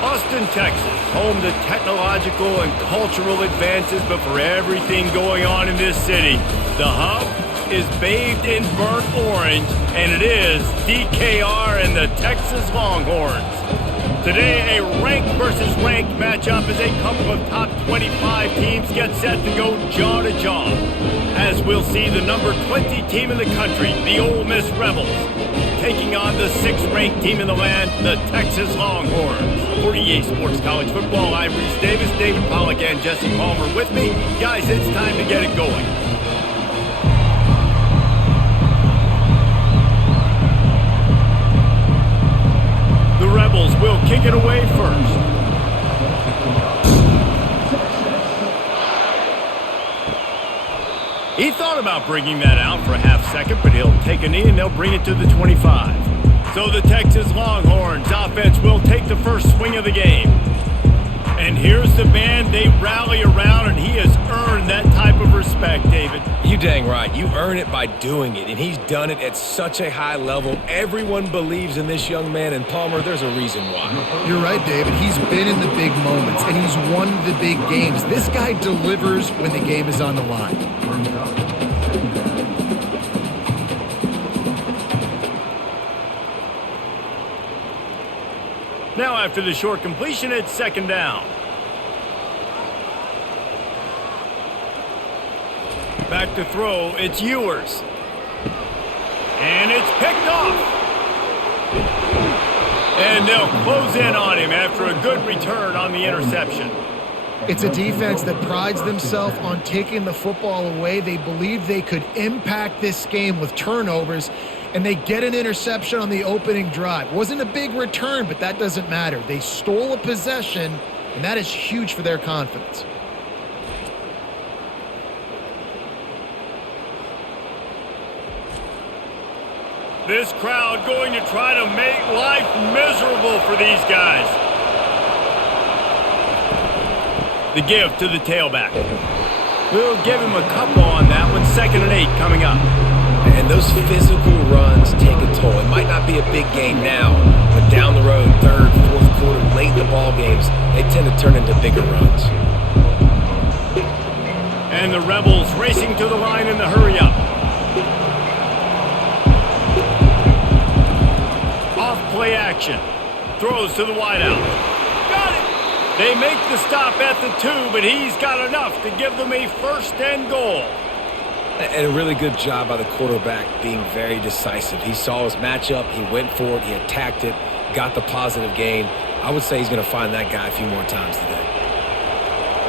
Austin, Texas, home to technological and cultural advances, but for everything going on in this city, the hub is bathed in burnt orange, and it is DKR and the Texas Longhorns. Today, a ranked versus ranked matchup as a couple of top 25 teams get set to go jaw to jaw. As we'll see the number 20 team in the country, the Ole Miss Rebels, taking on the 6th ranked team in the land, the Texas Longhorns. For EA Sports College Football, I'm Reese Davis, David Pollack, and Jesse Palmer with me. Guys, it's time to get it going. The Rebels will kick it away first. He thought about bringing that out for a half second, but he'll take a knee and they'll bring it to the 25. So the Texas Longhorns offense will take the first swing of the game. And here's the man they rally around, and he has earned that type of respect, David. You dang right. You earn it by doing it, and he's done it at such a high level. Everyone believes in this young man, and Palmer, there's a reason why. You're right, David. He's been in the big moments, and he's won the big games. This guy delivers when the game is on the line. Now after the short completion, it's second down. Back to throw, it's Ewers. And it's picked off. And they'll close in on him after a good return on the interception. It's a defense that prides themselves on taking the football away. They believe they could impact this game with turnovers, and they get an interception on the opening drive. Wasn't a big return, but that doesn't matter. They stole a possession, and that is huge for their confidence. This crowd going to try to make life miserable for these guys. The give to the tailback. We'll give him a couple on that one. 2nd and 8 coming up. And those physical runs take a toll. It might not be a big game now, but down the road, 3rd, 4th quarter, late in the ball games, they tend to turn into bigger runs. And the Rebels racing to the line in the hurry-up. Off play action. Throws to the wideout. Got it! They make the stop at the 2, but he's got enough to give them a 1st and goal. And a really good job by the quarterback being very decisive. He saw his matchup, he went for it, he attacked it, got the positive gain. I would say he's going to find that guy a few more times today.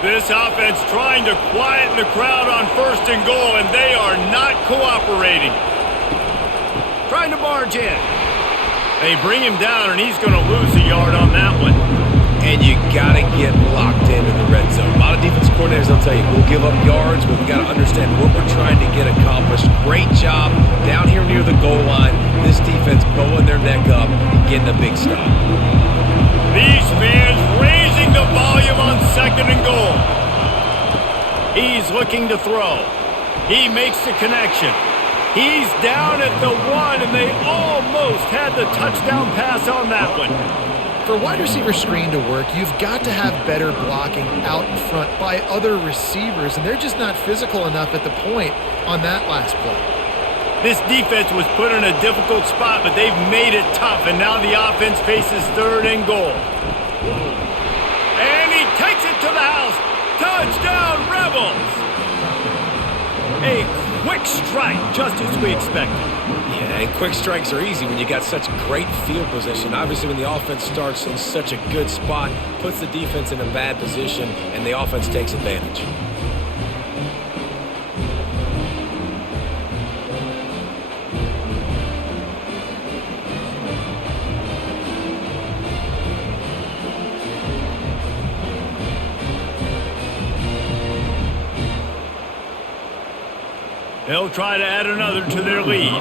This offense trying to quieten the crowd on 1st and goal, and they are not cooperating. Trying to barge in. They bring him down, and he's going to lose a yard on that one. And you got to get locked in the red zone. A lot of defense coordinators will tell you, we'll give up yards, but we got to understand what we're trying to get accomplished. Great job down here near the goal line. This defense bowing their neck up and getting a big stop. These fans raising the volume on 2nd and goal. He's looking to throw. He makes the connection. He's down at the 1, and they almost had the touchdown pass on that one. For a wide receiver screen to work, you've got to have better blocking out in front by other receivers, and they're just not physical enough at the point on that last play. This defense was put in a difficult spot, but they've made it tough, and now the offense faces 3rd and goal. And he takes it to the house. Touchdown, Rebels! A quick strike, just as we expected. Yeah, and quick strikes are easy when you got such great field position. Obviously, when the offense starts in such a good spot, puts the defense in a bad position, and the offense takes advantage. They'll try to add another to their lead.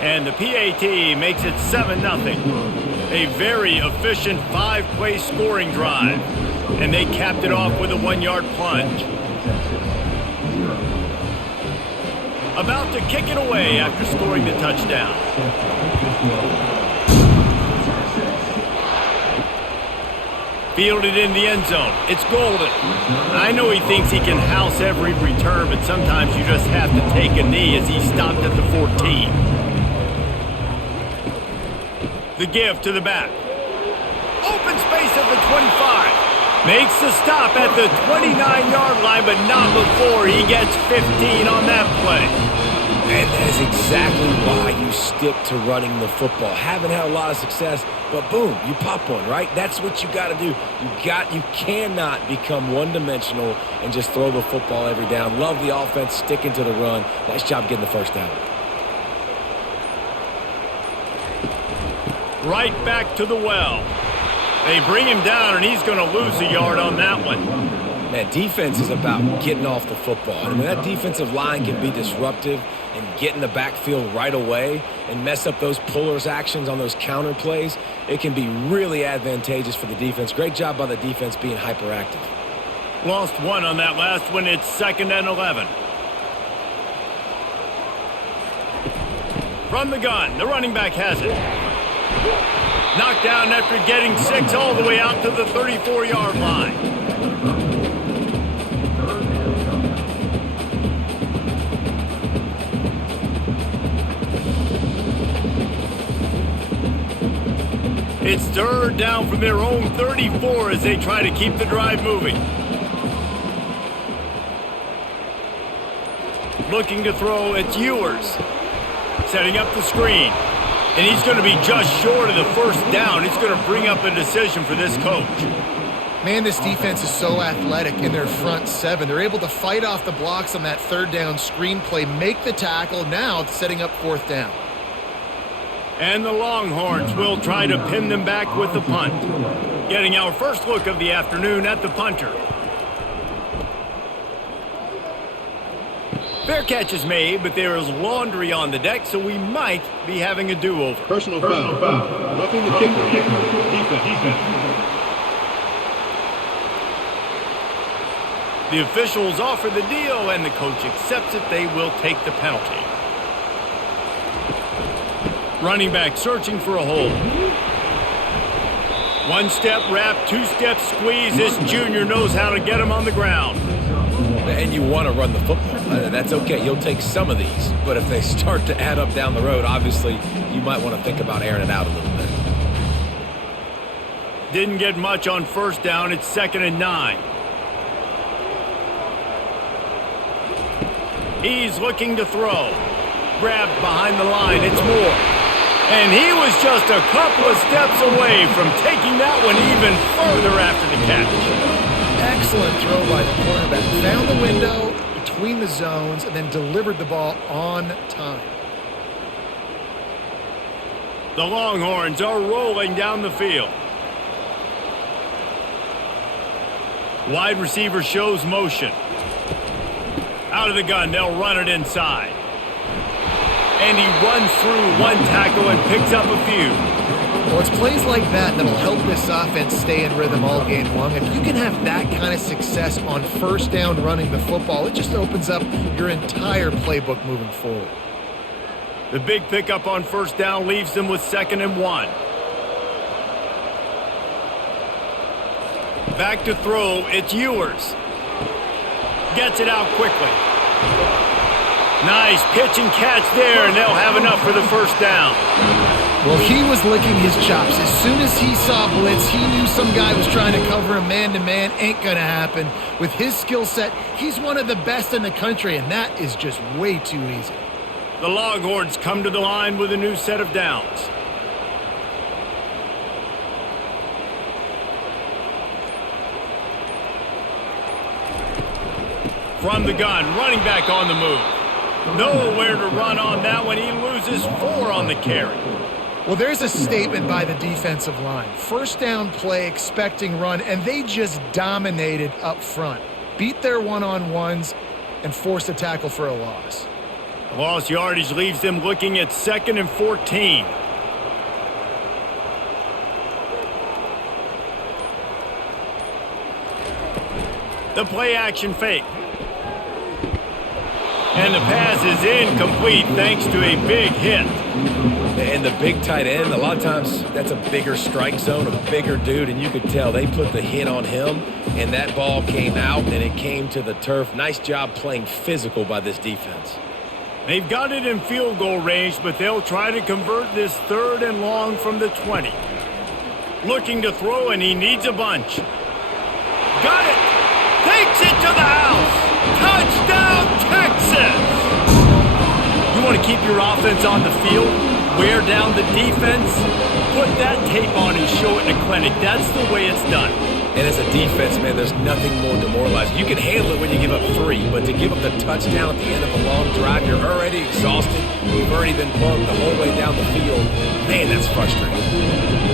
And the PAT makes it 7-0. A very efficient 5-play scoring drive. And they capped it off with a 1-yard plunge. About to kick it away after scoring the touchdown. Fielded in the end zone. It's Golden. I know he thinks he can house every return, but sometimes you just have to take a knee as he stopped at the 14. The give to the back. Open space at the 25. Makes the stop at the 29-yard line, but not before he gets 15 on that play. And that is exactly why you stick to running the football. Haven't had a lot of success, but boom, you pop one, right? That's what you got to do. You cannot become one-dimensional and just throw the football every down. Love the offense, sticking to the run. Nice job getting the first down. Right back to the well. They bring him down, and he's going to lose a yard on that one. Man, defense is about getting off the football. And when that defensive line can be disruptive and get in the backfield right away and mess up those pullers actions on those counter plays, it can be really advantageous for the defense. Great job by the defense being hyperactive. Lost one on that last one. It's 2nd and 11. From the gun, the running back has it. Knocked down after getting 6 all the way out to the 34-yard line. It's 3rd down from their own 34 as they try to keep the drive moving. Looking to throw, it's Ewers. Setting up the screen. And he's going to be just short of the first down. It's going to bring up a decision for this coach. Man, this defense is so athletic in their front 7. They're able to fight off the blocks on that 3rd down screen play, make the tackle, now setting up 4th down. And the Longhorns will try to pin them back with the punt. Getting our first look of the afternoon at the punter. Fair catch is made, but there is laundry on the deck, so we might be having a do-over. Personal foul. Roughing the kicker. Defense. The officials offer the deal, and the coach accepts it. They will take the penalty. Running back searching for a hole. 1-step wrap, 2-step squeeze. This junior knows how to get him on the ground. And you want to run the football. That's okay. You'll take some of these. But if they start to add up down the road, obviously, you might want to think about airing it out a little bit. Didn't get much on 1st down. It's 2nd and 9. He's looking to throw. Grabbed behind the line. It's Moore. And he was just a couple of steps away from taking that one even further after the catch. Excellent throw by the cornerback. Found the window between the zones and then delivered the ball on time. The Longhorns are rolling down the field. Wide receiver shows motion. Out of the gun, they'll run it inside. And he runs through one tackle and picks up a few. Well, it's plays like that that'll help this offense stay in rhythm all game long. If you can have that kind of success on 1st down running the football, it just opens up your entire playbook moving forward. The big pickup on 1st down leaves them with 2nd and 1. Back to throw, it's Ewers. Gets it out quickly. Nice pitch and catch there, and they'll have enough for the 1st down. Well, he was licking his chops. As soon as he saw blitz, he knew some guy was trying to cover him man-to-man. Ain't going to happen. With his skill set, he's one of the best in the country, and that is just way too easy. The Longhorns come to the line with a new set of downs. From the gun, running back on the move. Nowhere to run on that one. He loses 4 on the carry. Well, there's a statement by the defensive line. 1st down play, expecting run, and they just dominated up front. Beat their one-on-ones and forced a tackle for a loss. Lost yardage leaves them looking at 2nd and 14. The play action fake. And the pass is incomplete thanks to a big hit. And the big tight end, a lot of times that's a bigger strike zone, a bigger dude, and you could tell they put the hit on him, and that ball came out, and it came to the turf. Nice job playing physical by this defense. They've got it in field goal range, but they'll try to convert this 3rd and long from the 20. Looking to throw, and he needs a bunch. Got it! Takes it to the house! Touchdown, Texas! You want to keep your offense on the field? Wear down the defense? Put that tape on and show it in a clinic. That's the way it's done. And as a defense, man, there's nothing more demoralizing. You can handle it when you give up 3, but to give up the touchdown at the end of a long drive, you're already exhausted. You've already been bumped the whole way down the field. Man, that's frustrating.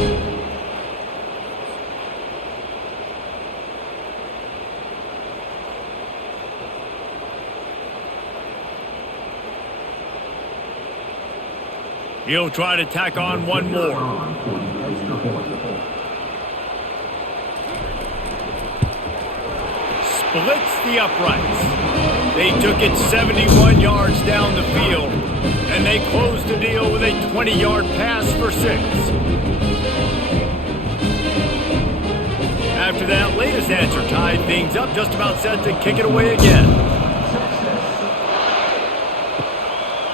He'll try to tack on one more. Splits the uprights. They took it 71 yards down the field, and they closed the deal with a 20-yard pass for 6. After that latest answer tied things up, just about set to kick it away again.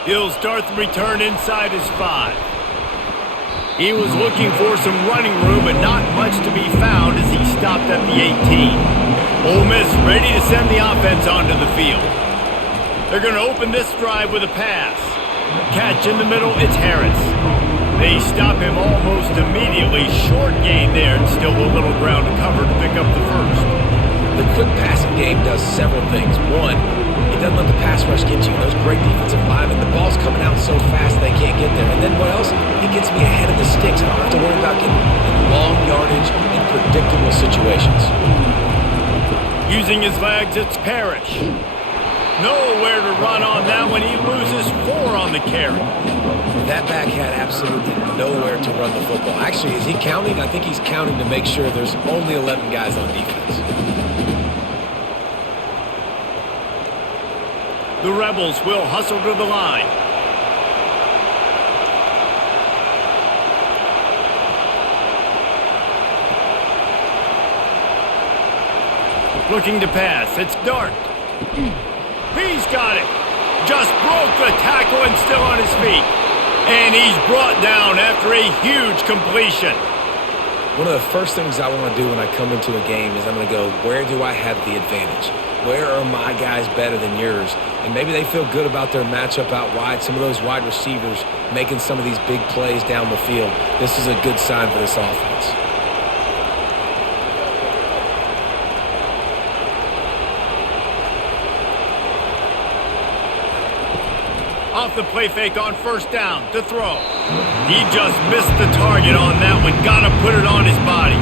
He'll start the return inside his 5. He was looking for some running room, but not much to be found as he stopped at the 18. Ole Miss ready to send the offense onto the field. They're going to open this drive with a pass. Catch in the middle, it's Harris. They stop him almost immediately. Short gain there, and still a little ground to cover to pick up the first. The quick passing game does several things. One, it doesn't let the pass rush get you. Those great defensive linemen, the ball's coming out so fast they can't get there. And then what else? It gets me ahead of the sticks. I don't have to worry about getting in long yardage in predictable situations. Using his legs, it's Parrish. Nowhere to run on that one. He loses 4 on the carry. That back had absolutely nowhere to run the football. Actually, is he counting? I think he's counting to make sure there's only 11 guys on defense. The Rebels will hustle to the line. Looking to pass. It's Dart. He's got it. Just broke the tackle and still on his feet. And he's brought down after a huge completion. One of the first things I want to do when I come into a game is I'm going to go, where do I have the advantage? Where are my guys better than yours? And maybe they feel good about their matchup out wide. Some of those wide receivers making some of these big plays down the field. This is a good sign for this offense. Off the play fake on first down to throw. He just missed the target on that one. Got to put it on his body.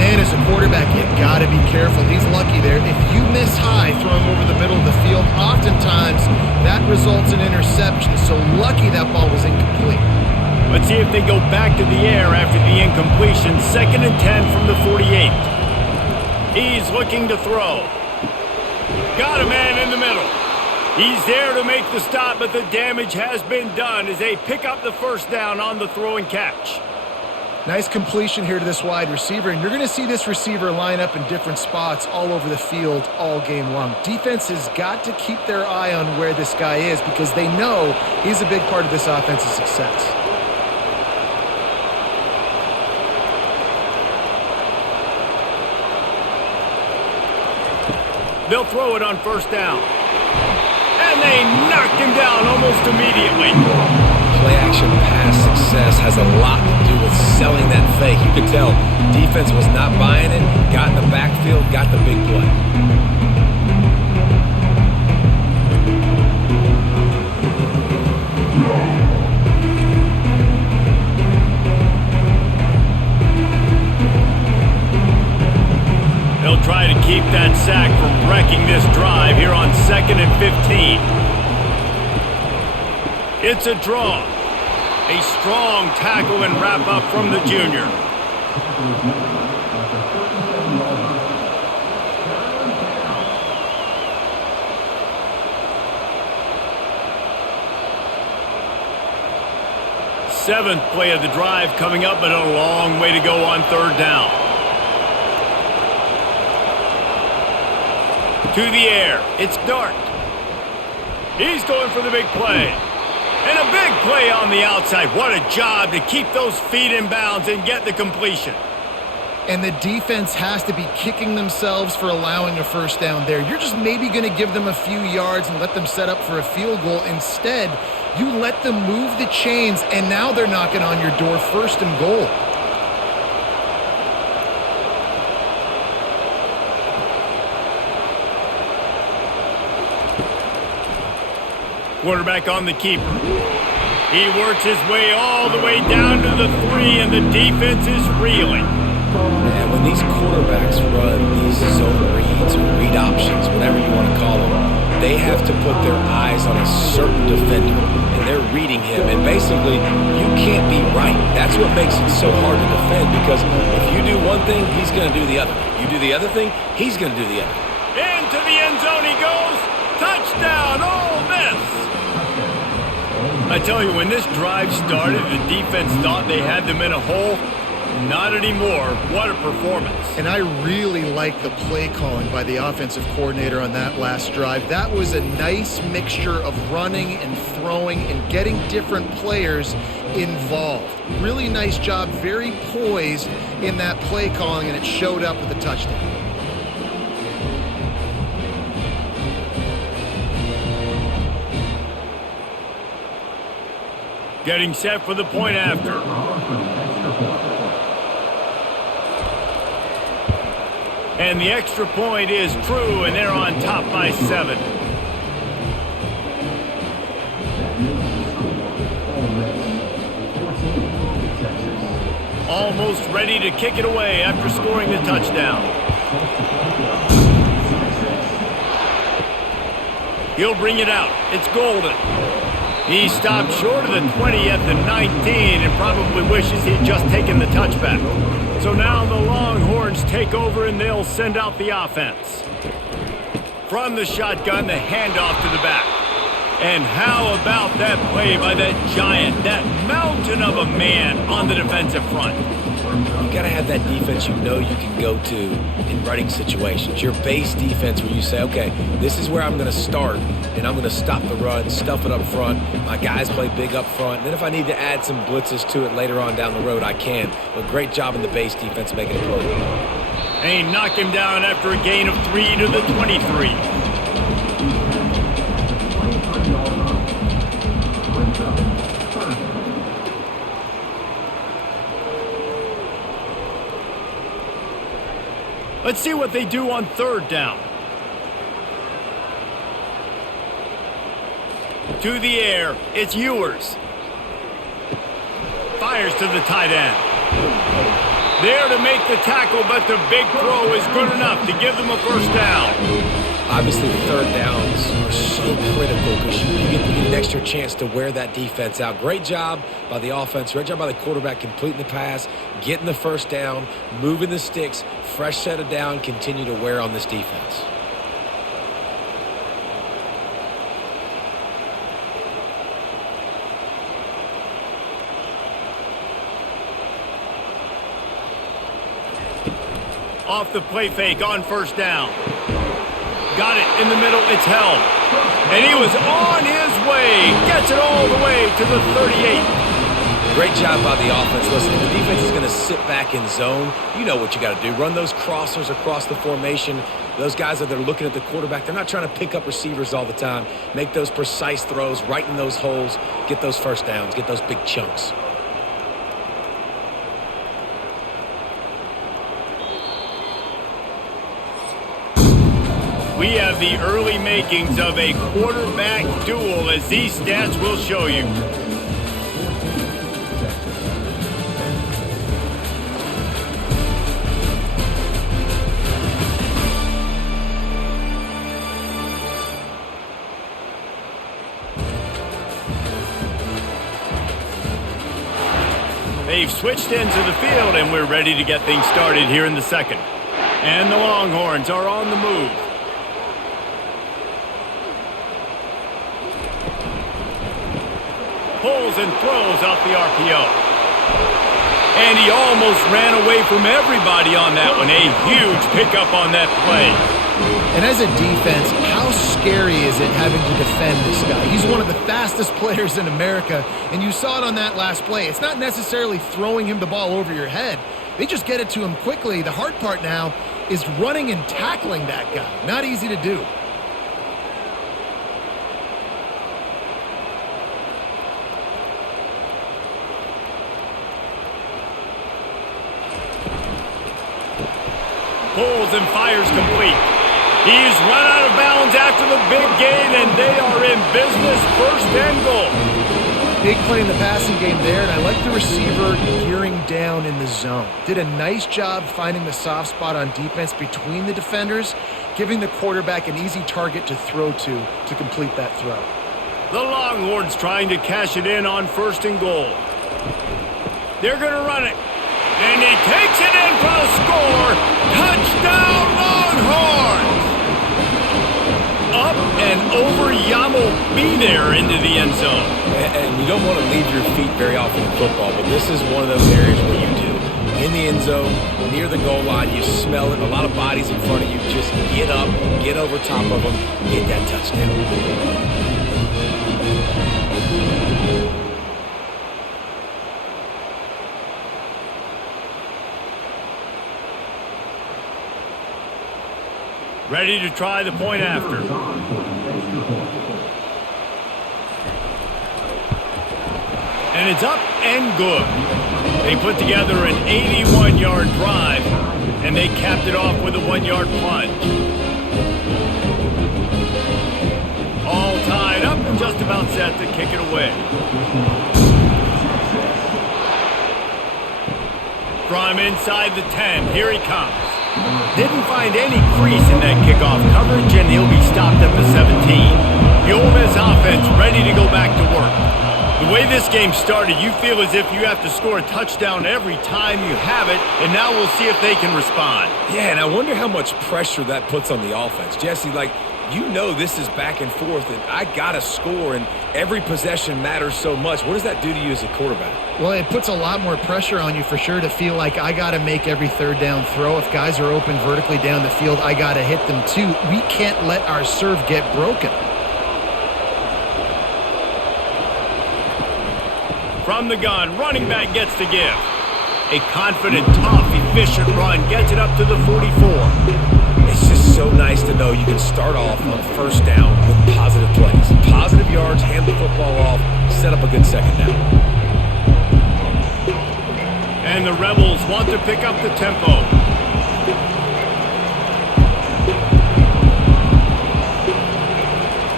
Man, as a quarterback, you got to be careful. He's lucky there. If you miss high throwing over the middle of the field, oftentimes that results in interception. So lucky that ball was incomplete. Let's see if they go back to the air after the incompletion. 2nd and 10 from the 48. He's looking to throw. Got a man in the middle. He's there to make the stop, but the damage has been done as they pick up the first down on the throw and catch. Nice completion here to this wide receiver, and you're going to see this receiver line up in different spots all over the field all game long. Defense has got to keep their eye on where this guy is because they know he's a big part of this offense's success. They'll throw it on first down. And they knocked him down almost immediately. Play action pass success has a lot to do with selling that fake. You could tell defense was not buying it, got in the backfield, got the big play. They'll try to keep that sack from wrecking this drive here on 2nd and 15. It's a draw. A strong tackle and wrap up from the junior. 7th play of the drive coming up, but a long way to go on 3rd down. To the air. It's Dart. He's going for the big play. And a big play on the outside. What a job to keep those feet in bounds and get the completion. And the defense has to be kicking themselves for allowing a first down there. You're just maybe going to give them a few yards and let them set up for a field goal. Instead, you let them move the chains, and now they're knocking on your door 1st and goal. Quarterback on the keeper. He works his way all the way down to the 3, and the defense is reeling. And when these quarterbacks run these zone reads or read options, whatever you want to call them, they have to put their eyes on a certain defender, and they're reading him. And basically, you can't be right. That's what makes it so hard to defend, because if you do one thing, he's going to do the other. You do the other thing, he's going to do the other. Into the end zone he goes. Touchdown, Ole Miss. I tell you, when this drive started, the defense thought they had them in a hole. Not anymore. What a performance. And I really like the play calling by the offensive coordinator on that last drive. That was a nice mixture of running and throwing and getting different players involved. Really nice job, very poised in that play calling, and it showed up with a touchdown. Getting set for the point after. And the extra point is true, and they're on top by 7. Almost ready to kick it away after scoring the touchdown. He'll bring it out. It's Golden. He stopped short of the 20 at the 19 and probably wishes he'd just taken the touchback. So now the Longhorns take over and they'll send out the offense. From the shotgun, the handoff to the back. And how about that play by that giant, that mountain of a man on the defensive front? You got to have that defense you know you can go to in running situations. Your base defense where you say, okay, this is where I'm going to start, and I'm going to stop the run, stuff it up front. My guys play big up front. And then if I need to add some blitzes to it later on down the road, I can. But great job in the base defense making it play. They knock him down after a gain of 3 to the 23. Let's see what they do on 3rd down. To the air, it's Ewers. Fires to the tight end. There to make the tackle, but the big throw is good enough to give them a first down. Obviously, the 3rd downs are so critical because you get an extra chance to wear that defense out. Great job by the offense. Great job by the quarterback completing the pass, getting the first down, moving the sticks, fresh set of down, continue to wear on this defense. Off the play fake on 1st down. Got it in the middle. It's held. And he was on his way. Gets it all the way to the 38. Great job by the offense. Listen, if the defense is going to sit back in zone, you know what you got to do. Run those crossers across the formation. Those guys that are looking at the quarterback, they're not trying to pick up receivers all the time. Make those precise throws, right in those holes. Get those first downs. Get those big chunks. We have the early makings of a quarterback duel, as these stats will show you. They've switched into the field, and we're ready to get things started here in the 2nd. And the Longhorns are on the move. pulls and throws off the RPO. And he almost ran away from everybody on that one. A huge pickup on that play. And as a defense, how scary is it having to defend this guy? He's one of the fastest players in America, and you saw it on that last play. It's not necessarily throwing him the ball over your head. They just get it to him quickly. The hard part now is running and tackling that guy. Not easy to do. Pulls and fires complete. He's run out of bounds after the big gain, and they are in business. First and goal. Big play in the passing game there, and I like the receiver gearing down in the zone. Did a nice job finding the soft spot on defense between the defenders, giving the quarterback an easy target to throw to complete that throw. The Longhorns trying to cash it in on first and goal. They're going to run it. And he takes it in for the score. Touchdown, Longhorns! Up and over Yamo be there into the end zone. And you don't want to leave your feet very often in football, but this is one of those areas where you do. In the end zone, near the goal line, you smell it. A lot of bodies in front of you. Just get up, get over top of them, get that touchdown. Ready to try the point after. And it's up and good. They put together an 81-yard drive, and they capped it off with a 1-yard plunge. All tied up and just about set to kick it away. From inside the 10, here he comes. Didn't find any crease in that kickoff coverage, and he'll be stopped at the 17. The Ole Miss offense ready to go back to work. The way this game started, you feel as if you have to score a touchdown every time you have it, and now we'll see if they can respond. Yeah, and I wonder how much pressure that puts on the offense. Jesse, you know this is back and forth, and I got to score, and every possession matters so much. What does that do to you as a quarterback? Well, it puts a lot more pressure on you for sure to feel like I got to make every third down throw. If guys are open vertically down the field, I got to hit them too. We can't let our serve get broken. From the gun, running back gets to give. A confident, tough, efficient run gets it up to the 44. It's just so nice to know you can start off on first down with positive plays. Positive yards, hand the football off, set up a good second down. And the Rebels want to pick up the tempo.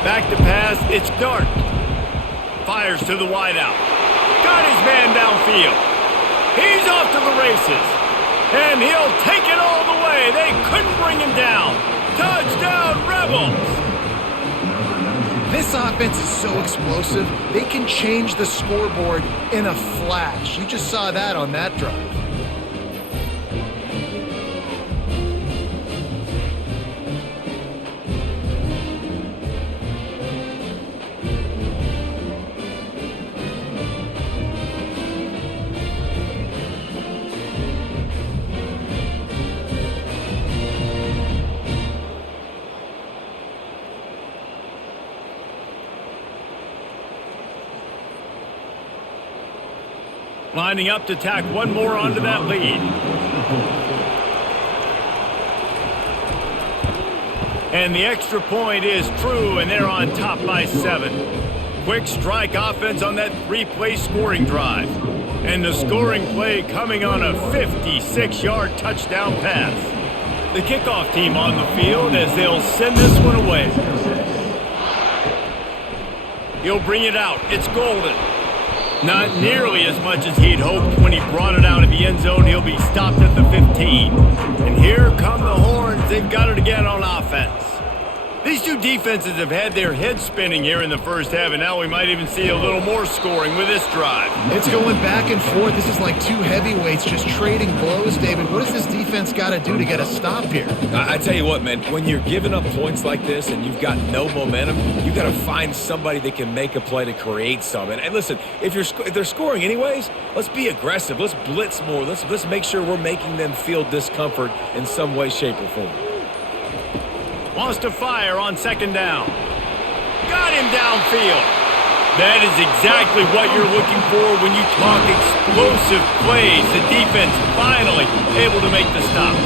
Back to pass, it's Dart. Fires to the wideout. Got his man downfield. He's off to the races. And he'll take it all the way. They couldn't bring him down. Touchdown, Rebels! This offense is so explosive, they can change the scoreboard in a flash. You just saw that on that drive. Lining up to tack one more onto that lead. And the extra point is true, and they're on top by 7. Quick strike offense on that 3-play scoring drive. And the scoring play coming on a 56-yard touchdown pass. The kickoff team on the field as they'll send this one away. He'll bring it out. It's Golden. Not nearly as much as he'd hoped when he brought it out of the end zone. He'll be stopped at the 15. And here come the Horns. They've got it again on offense. These two defenses have had their heads spinning here in the first half, and now we might even see a little more scoring with this drive. It's going back and forth. This is like two heavyweights just trading blows, David. What does this defense got to do to get a stop here? I tell you what, man, when you're giving up points like this and you've got no momentum, you got to find somebody that can make a play to create some. And listen, if they're scoring anyways, let's be aggressive. Let's blitz more. Let's make sure we're making them feel discomfort in some way, shape, or form. Wants to fire on second down. Got him downfield. That is exactly what you're looking for when you talk explosive plays. The defense finally able to make the stop.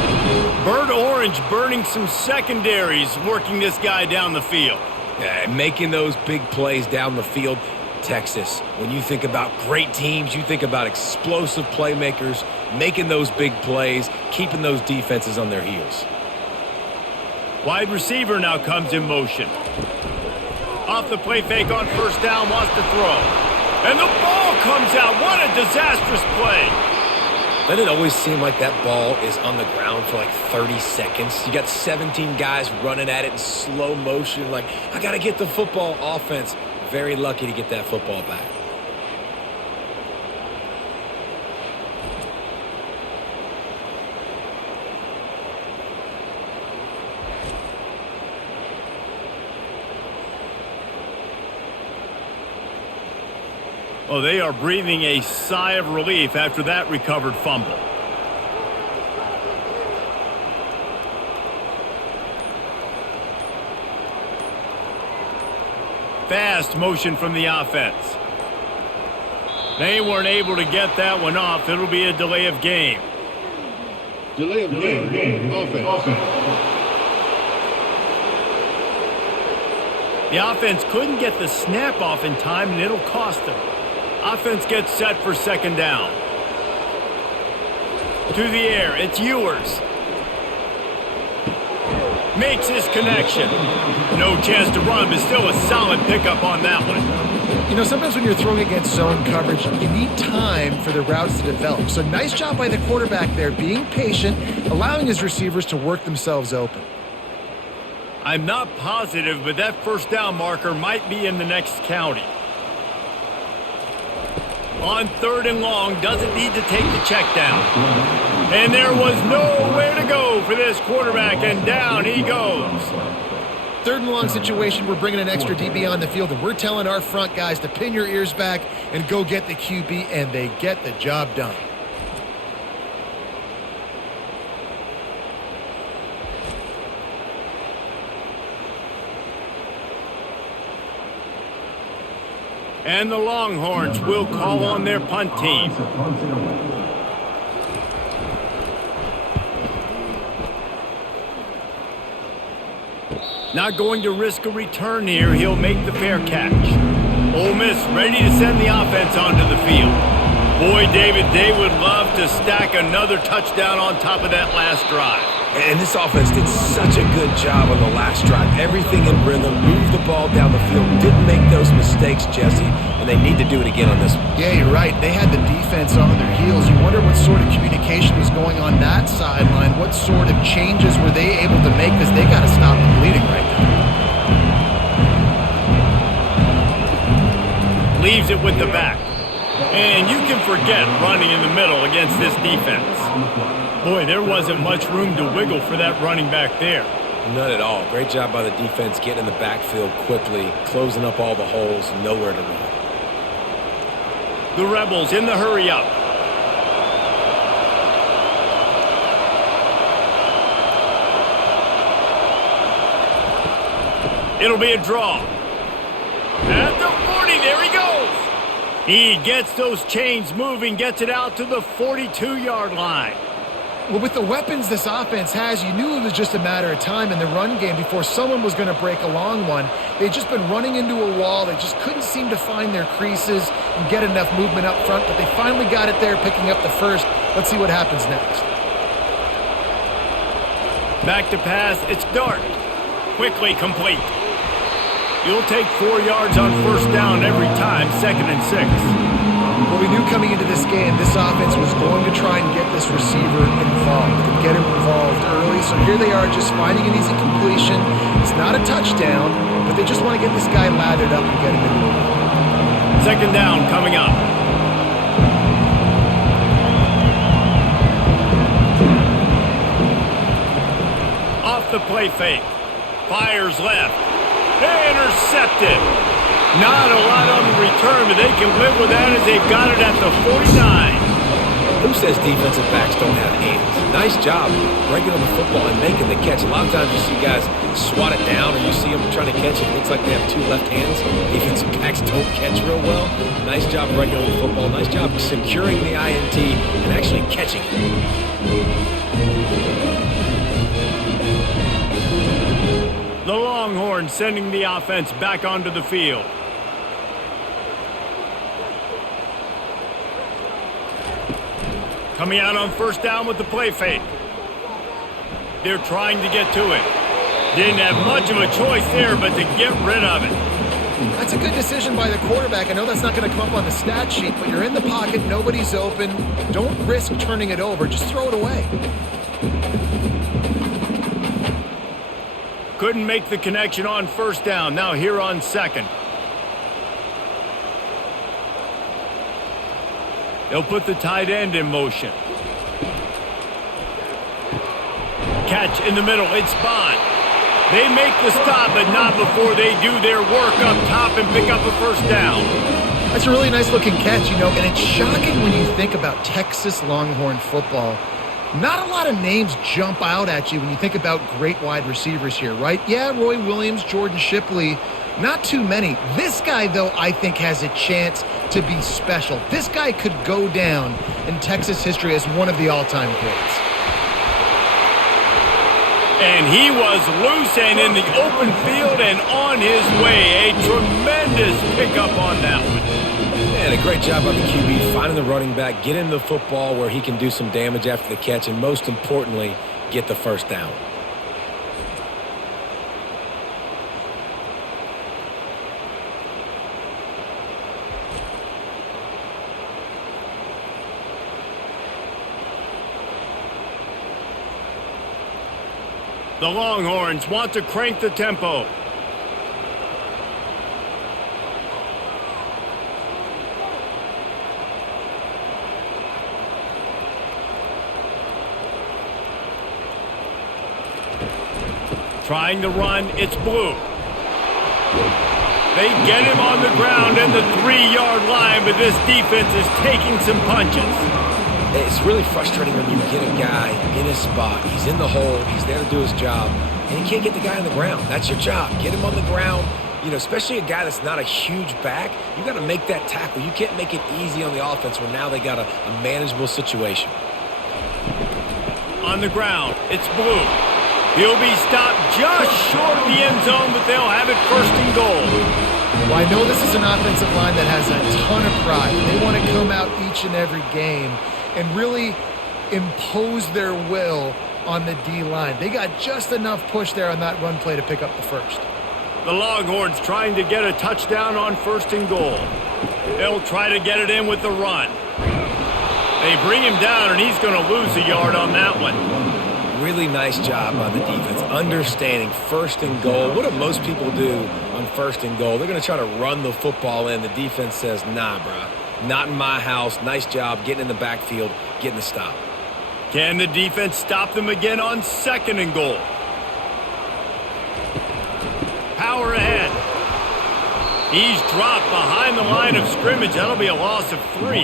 Bird Orange burning some secondaries, working this guy down the field. Yeah, making those big plays down the field. Texas, when you think about great teams, you think about explosive playmakers, making those big plays, keeping those defenses on their heels. Wide receiver now comes in motion. Off the play fake on first down, wants to throw. And the ball comes out. What a disastrous play. Doesn't it always seem like that ball is on the ground for like 30 seconds? You got 17 guys running at it in slow motion. Like, I got to get the football. Offense, very lucky to get that football back. Oh, they are breathing a sigh of relief after that recovered fumble. Fast motion from the offense. They weren't able to get that one off. It'll be a delay of game. Delay of game. Offense. The offense couldn't get the snap off in time, and it'll cost them. Offense gets set for second down. To the air, it's Ewers. Makes his connection. No chance to run, but still a solid pickup on that one. You know, sometimes when you're throwing against zone coverage, you need time for the routes to develop. So nice job by the quarterback there, being patient, allowing his receivers to work themselves open. I'm not positive, but that first down marker might be in the next county. On third and long, doesn't need to take the check down. And there was nowhere to go for this quarterback, and down he goes. Third and long situation, we're bringing an extra DB on the field, and we're telling our front guys to pin your ears back and go get the QB, and they get the job done. And the Longhorns will call on their punt team. Not going to risk a return here. He'll make the fair catch. Ole Miss ready to send the offense onto the field. Boy, David, they would love to stack another touchdown on top of that last drive. And this offense did such a good job on the last drive. Everything in rhythm, moved the ball down the field, didn't make those mistakes, Jesse, and they need to do it again on this one. Yeah, you're right. They had the defense on their heels. You wonder what sort of communication was going on that sideline. What sort of changes were they able to make, because they got to stop the bleeding right now. Leaves it with the back. And you can forget running in the middle against this defense. Boy, there wasn't much room to wiggle for that running back there. None at all. Great job by the defense getting in the backfield quickly, closing up all the holes, nowhere to run. The Rebels in the hurry up. It'll be a draw. At the 40, there he goes. He gets those chains moving, gets it out to the 42-yard line. Well, with the weapons this offense has, you knew it was just a matter of time in the run game before someone was going to break a long one. They'd just been running into a wall. They just couldn't seem to find their creases and get enough movement up front, but they finally got it there, picking up the first. Let's see what happens next. Back to pass, it's Dart. Quickly complete. You'll take 4 yards on first down every time, 2nd and 6. Well, we knew coming into this game, this offense was going to try and get this receiver involved and get him involved early. So here they are just finding an easy completion. It's not a touchdown, but they just want to get this guy lathered up and get him into the run. Second down coming up. Off the play fake. Fires left. Intercepted. Not a lot on the return, but they can live with that as they've got it at the 49. Who says defensive backs don't have hands? Nice job breaking on the football and making the catch. A lot of times you see guys swat it down or you see them trying to catch it. It looks like they have two left hands. Defensive backs don't catch real well. Nice job breaking on the football. Nice job securing the INT and actually catching it. The Longhorns sending the offense back onto the field. Coming out on first down with the play fake. They're trying to get to it. Didn't have much of a choice there, but to get rid of it. That's a good decision by the quarterback. I know that's not going to come up on the stat sheet, but you're in the pocket, nobody's open. Don't risk turning it over. Just throw it away. Couldn't make the connection on first down. Now here on second. They'll put the tight end in motion. Catch in the middle. It's Bond. They make the stop, but not before they do their work up top and pick up a first down. That's a really nice-looking catch, you know, and it's shocking when you think about Texas Longhorn football. Not a lot of names jump out at you when you think about great wide receivers here, right? Yeah, Roy Williams, Jordan Shipley, not too many. This guy, though, I think has a chance to be special. This guy could go down in Texas history as one of the all-time greats. And he was loose and in the open field and on his way. A tremendous pickup on that one. And a great job by the QB finding the running back, getting the football where he can do some damage after the catch, and most importantly, get the first down. The Longhorns want to crank the tempo. Trying to run, it's Blue. They get him on the ground and the 3-yard line, but this defense is taking some punches. It's really frustrating when you get a guy in his spot. He's in the hole. He's there to do his job, and you can't get the guy on the ground. That's your job. Get him on the ground. You know, especially a guy that's not a huge back. You got to make that tackle. You can't make it easy on the offense when now they got a manageable situation. On the ground, it's Blue. He'll be stopped just short of the end zone, but they'll have it first and goal. Well, I know this is an offensive line that has a ton of pride. They want to come out each and every game and really impose their will on the D-line. They got just enough push there on that run play to pick up the first. The Longhorns trying to get a touchdown on first and goal. They'll try to get it in with the run. They bring him down, and he's going to lose a yard on that one. Really nice job by the defense, understanding first and goal. What do most people do on first and goal? They're going to try to run the football in. The defense says, nah, bro. Not in my house. Nice job getting in the backfield, getting the stop. Can the defense stop them again on second and goal? Power ahead. He's dropped behind the line of scrimmage. That'll be a loss of 3.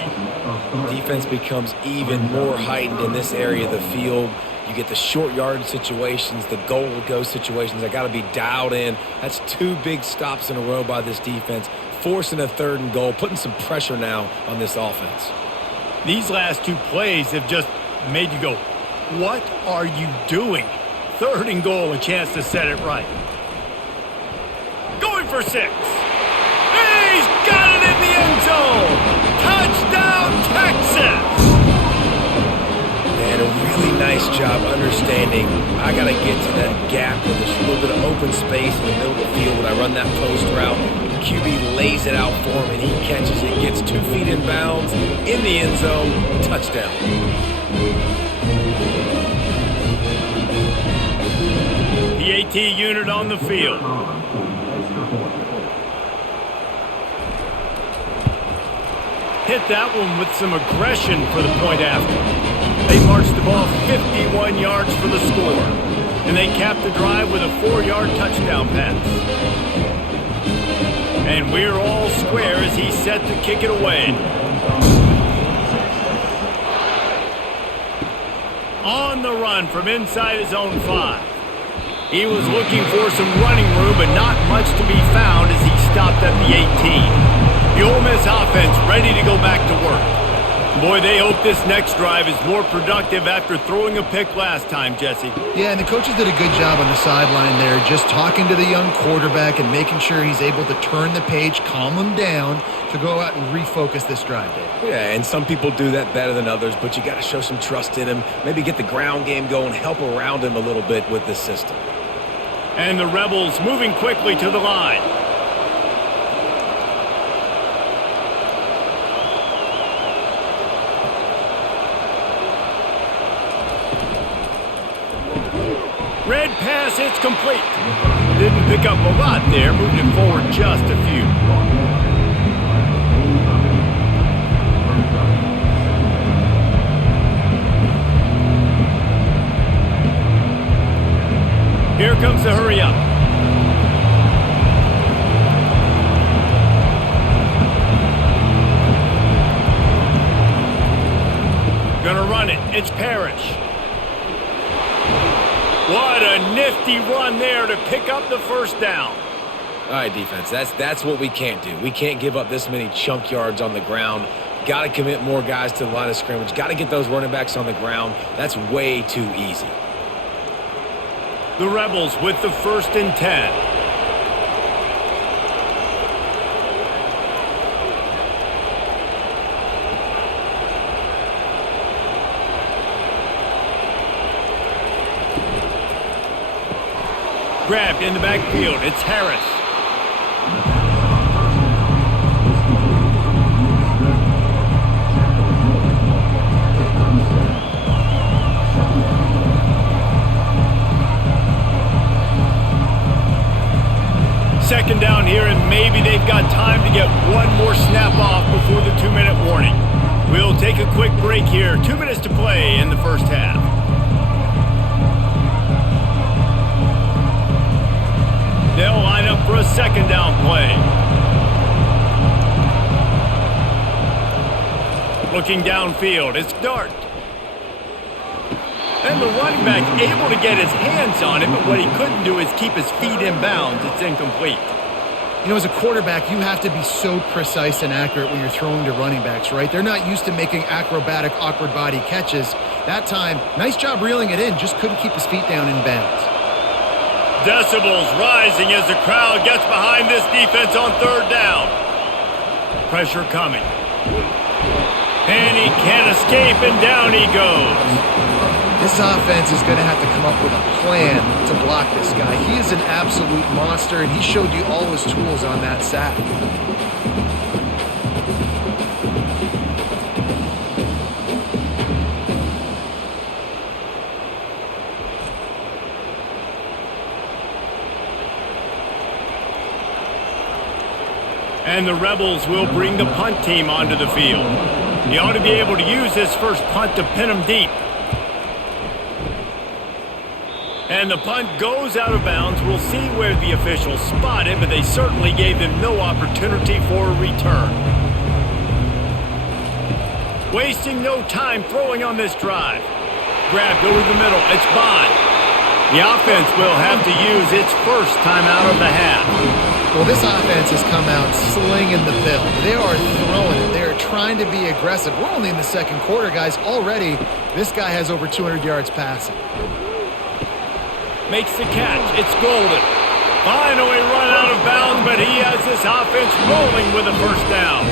Defense becomes even more heightened in this area of the field. You get the short yard situations, the goal to go situations. They got to be dialed in. That's 2 big stops in a row by this defense, forcing a third and goal, putting some pressure now on this offense. These last 2 plays have just made you go, what are you doing? Third and goal, a chance to set it right. Going for 6. He's got it in the end zone. Touchdown, Texas. And a really nice job understanding I got to get to that gap where there's a little bit of open space in the middle of the field when I run that post route. QB lays it out for him, and he catches it, gets 2 feet in bounds, in the end zone, touchdown. PAT unit on the field. Hit that one with some aggression for the point after. They marched the ball 51 yards for the score, and they capped the drive with a 4-yard touchdown pass. And we're all square as he's set to kick it away. On the run from inside his own 5. He was looking for some running room, but not much to be found as he stopped at the 18. The Ole Miss offense ready to go back to work. Boy, they hope this next drive is more productive after throwing a pick last time, Jesse. Yeah, and the coaches did a good job on the sideline there, just talking to the young quarterback and making sure he's able to turn the page, calm him down to go out and refocus this drive, Dave. Yeah, and some people do that better than others, but you got to show some trust in him, maybe get the ground game going, help around him a little bit with this system. And the Rebels moving quickly to the line. Red pass, it's complete. Didn't pick up a lot there, moved it forward just a few. Here comes the hurry up. Gonna run it. It's Parrish. What a nifty run there to pick up the first down. All right, defense, that's what we can't do. We can't give up this many chunk yards on the ground. Got to commit more guys to the line of scrimmage. Got to get those running backs on the ground. That's way too easy. The Rebels with the 1st and 10. Grabbed in the backfield. It's Harris. Second down here, and maybe they've got time to get one more snap off before the 2-minute warning. We'll take a quick break here. 2 minutes to play in the first half. They'll line up for a 2nd down play. Looking downfield, it's Dart. And the running back able to get his hands on it, but what he couldn't do is keep his feet in bounds. It's incomplete. You know, as a quarterback, you have to be so precise and accurate when you're throwing to running backs, right? They're not used to making acrobatic, awkward body catches. That time, nice job reeling it in, just couldn't keep his feet down in bounds. Decibels rising as the crowd gets behind this defense on 3rd down. Pressure coming. And he can't escape, and down he goes. This offense is going to have to come up with a plan to block this guy. He is an absolute monster, and he showed you all his tools on that sack. And the Rebels will bring the punt team onto the field. He ought to be able to use this first punt to pin him deep. And the punt goes out of bounds. We'll see where the officials spot it, but they certainly gave them no opportunity for a return. Wasting no time throwing on this drive. Grabbed over the middle. It's Bond. The offense will have to use its first timeout of the half. Well, this offense has come out slinging the pill. They are throwing it. They are trying to be aggressive. We're only in the 2nd quarter, guys. Already, this guy has over 200 yards passing. Makes the catch. It's Golden. Finally run out of bounds, but he has this offense rolling with a 1st down.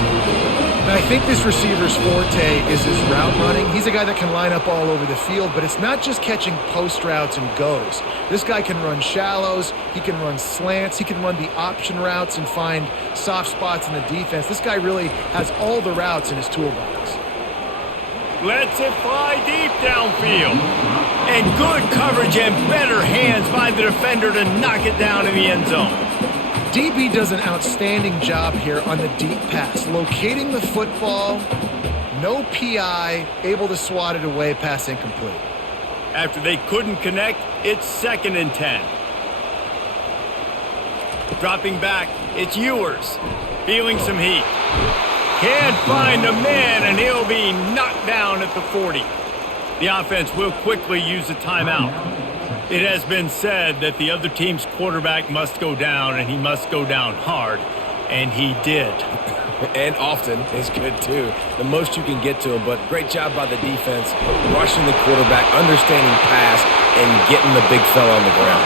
And I think this receiver's forte is his route running. He's a guy that can line up all over the field, but it's not just catching post routes and goes. This guy can run shallows, he can run slants, he can run the option routes and find soft spots in the defense. This guy really has all the routes in his toolbox. Lets it fly deep downfield. And good coverage and better hands by the defender to knock it down in the end zone. DB does an outstanding job here on the deep pass, locating the football, no PI, able to swat it away, pass incomplete. After they couldn't connect, it's 2nd and 10. Dropping back, it's Ewers, feeling some heat. Can't find a man, and he'll be knocked down at the 40. The offense will quickly use a timeout. It has been said that the other team's quarterback must go down, and he must go down hard, and he did. And often is good, too. The most you can get to him, but great job by the defense, rushing the quarterback, understanding pass, and getting the big fella on the ground.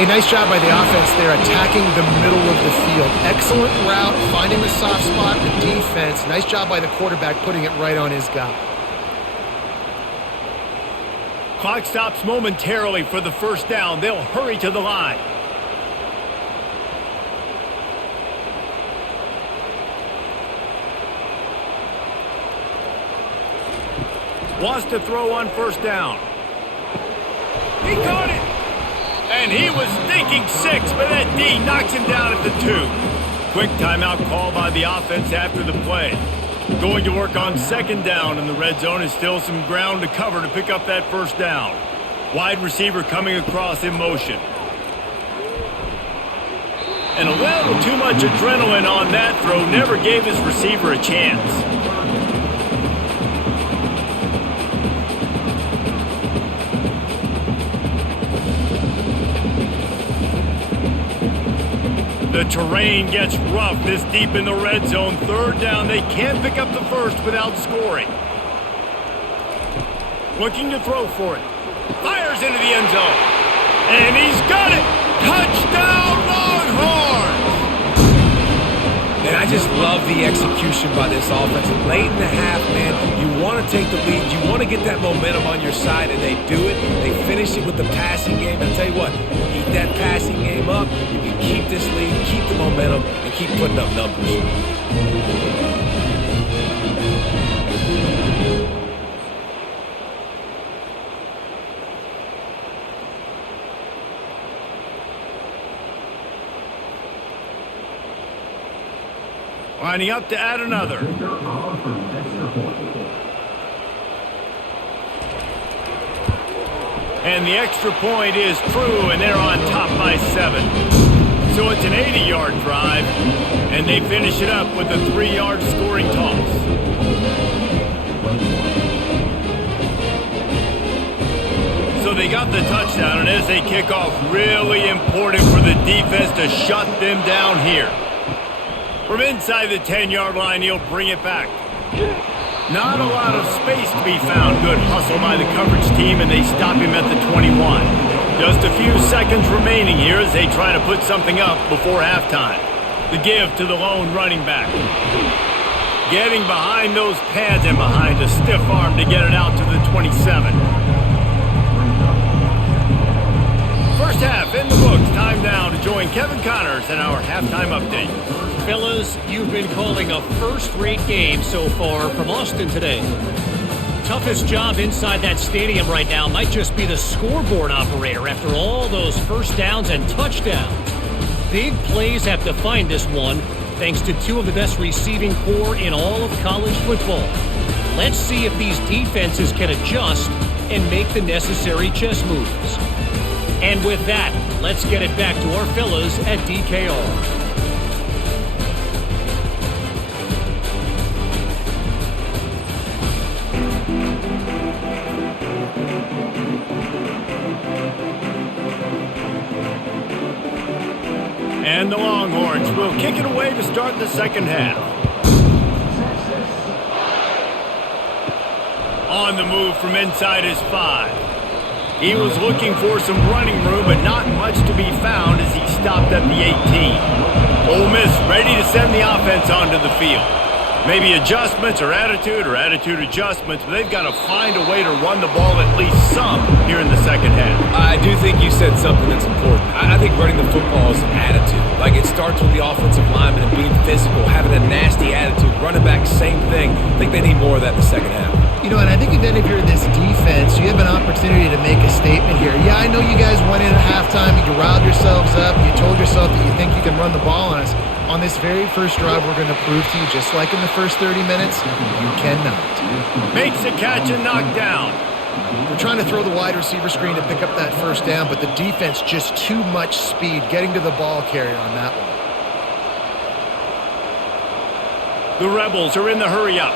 Hey, nice job by the offense there, attacking the middle of the field. Excellent route, finding the soft spot, the defense. Nice job by the quarterback, putting it right on his guy. Clock stops momentarily for the first down. They'll hurry to the line. Wants to throw on first down. He caught it. And he was thinking 6, but that D knocks him down at the 2. Quick timeout call by the offense after the play. Going to work on 2nd down in the red zone is still some ground to cover to pick up that first down. Wide receiver coming across in motion. And a little too much adrenaline on that throw never gave his receiver a chance. The terrain gets rough this deep in the red zone. 3rd down, they can't pick up the first without scoring. Looking to throw for it. Fires into the end zone. And he's got it! Touchdown, Longhorns! And I just love the execution by this offense. Late in the half, man, you want to take the lead. You want to get that momentum on your side, and they do it. They finish it with the passing game. I'll tell you what, keep that passing game up. You can keep this lead, keep the momentum, and keep putting up numbers. Lining up to add another. And the extra point is true, and they're on top by 7. So it's an 80-yard drive, and they finish it up with a 3-yard scoring toss. So they got the touchdown, and as they kick off, really important for the defense to shut them down here. From inside the 10-yard line, he'll bring it back. Not a lot of space to be found. Good hustle by the coverage team, and they stop him at the 21. Just a few seconds remaining here as they try to put something up before halftime. The give to the lone running back. Getting behind those pads and behind a stiff arm to get it out to the 27. First half in the books. Time now to join Kevin Connors in our halftime update. Fellas, you've been calling a first-rate game so far from Austin today. Toughest job inside that stadium right now might just be the scoreboard operator after all those first downs and touchdowns. Big plays have defined this one, thanks to 2 of the best receiving corps in all of college football. Let's see if these defenses can adjust and make the necessary chess moves. And with that, let's get it back to our fellas at DKR. And the Longhorns will kick it away to start the second half. On the move from inside his 5. He was looking for some running room, but not much to be found as he stopped at the 18. Ole Miss ready to send the offense onto the field. Maybe adjustments or attitude adjustments, but they've got to find a way to run the ball at least some here in the second half. I do think you said something that's important. I think running the football is an attitude. Like, it starts with the offensive lineman and being physical, having a nasty attitude. Running back, same thing. I think they need more of that in the second half. You know, and I think even if you're this defense, you have an opportunity to make a statement here. Yeah, I know you guys went in at halftime, you riled yourselves up, you told yourself that you think you can run the ball on us. On this very first drive, we're going to prove to you, just like in the first 30 minutes, you cannot. Makes a catch and knocked down. We're trying to throw the wide receiver screen to pick up that first down, but the defense just too much speed getting to the ball carrier on that one. The Rebels are in the hurry up.